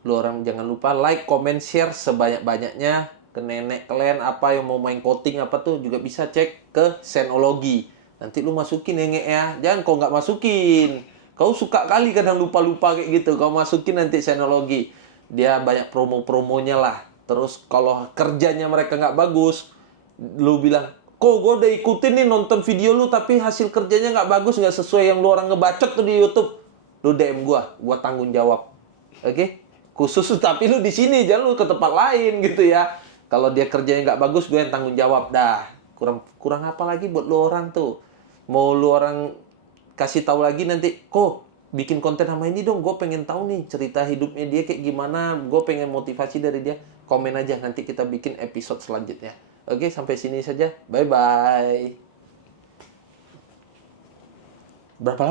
lu orang jangan lupa like, comment, share sebanyak-banyaknya. ke nenek kalian apa yang mau main coding apa tuh juga bisa cek ke Senologi. Nanti lu masukin ya Nge ya. Jangan kau nggak masukin. Kau suka kali kadang lupa-lupa kayak gitu. Kau masukin nanti Senologi. Dia banyak promo-promonya lah. Terus kalau kerjanya mereka nggak bagus, lu bilang, kok gue udah ikutin nih nonton video lu tapi hasil kerjanya nggak bagus, nggak sesuai yang lu orang ngebacot tuh di YouTube. Lu DM gua tanggung jawab. Oke? Khusus tapi lu di sini, jangan lu ke tempat lain gitu ya. Kalau dia kerjanya nggak bagus, gue yang tanggung jawab dah. Kurang apa lagi buat lu orang tuh? Mau lu orang kasih tahu lagi nanti, kok bikin konten sama ini dong, gue pengen tahu nih cerita hidupnya dia kayak gimana, gue pengen motivasi dari dia. Komen aja, nanti kita bikin episode selanjutnya. Oke, sampai sini saja. Bye-bye. Berapa lama?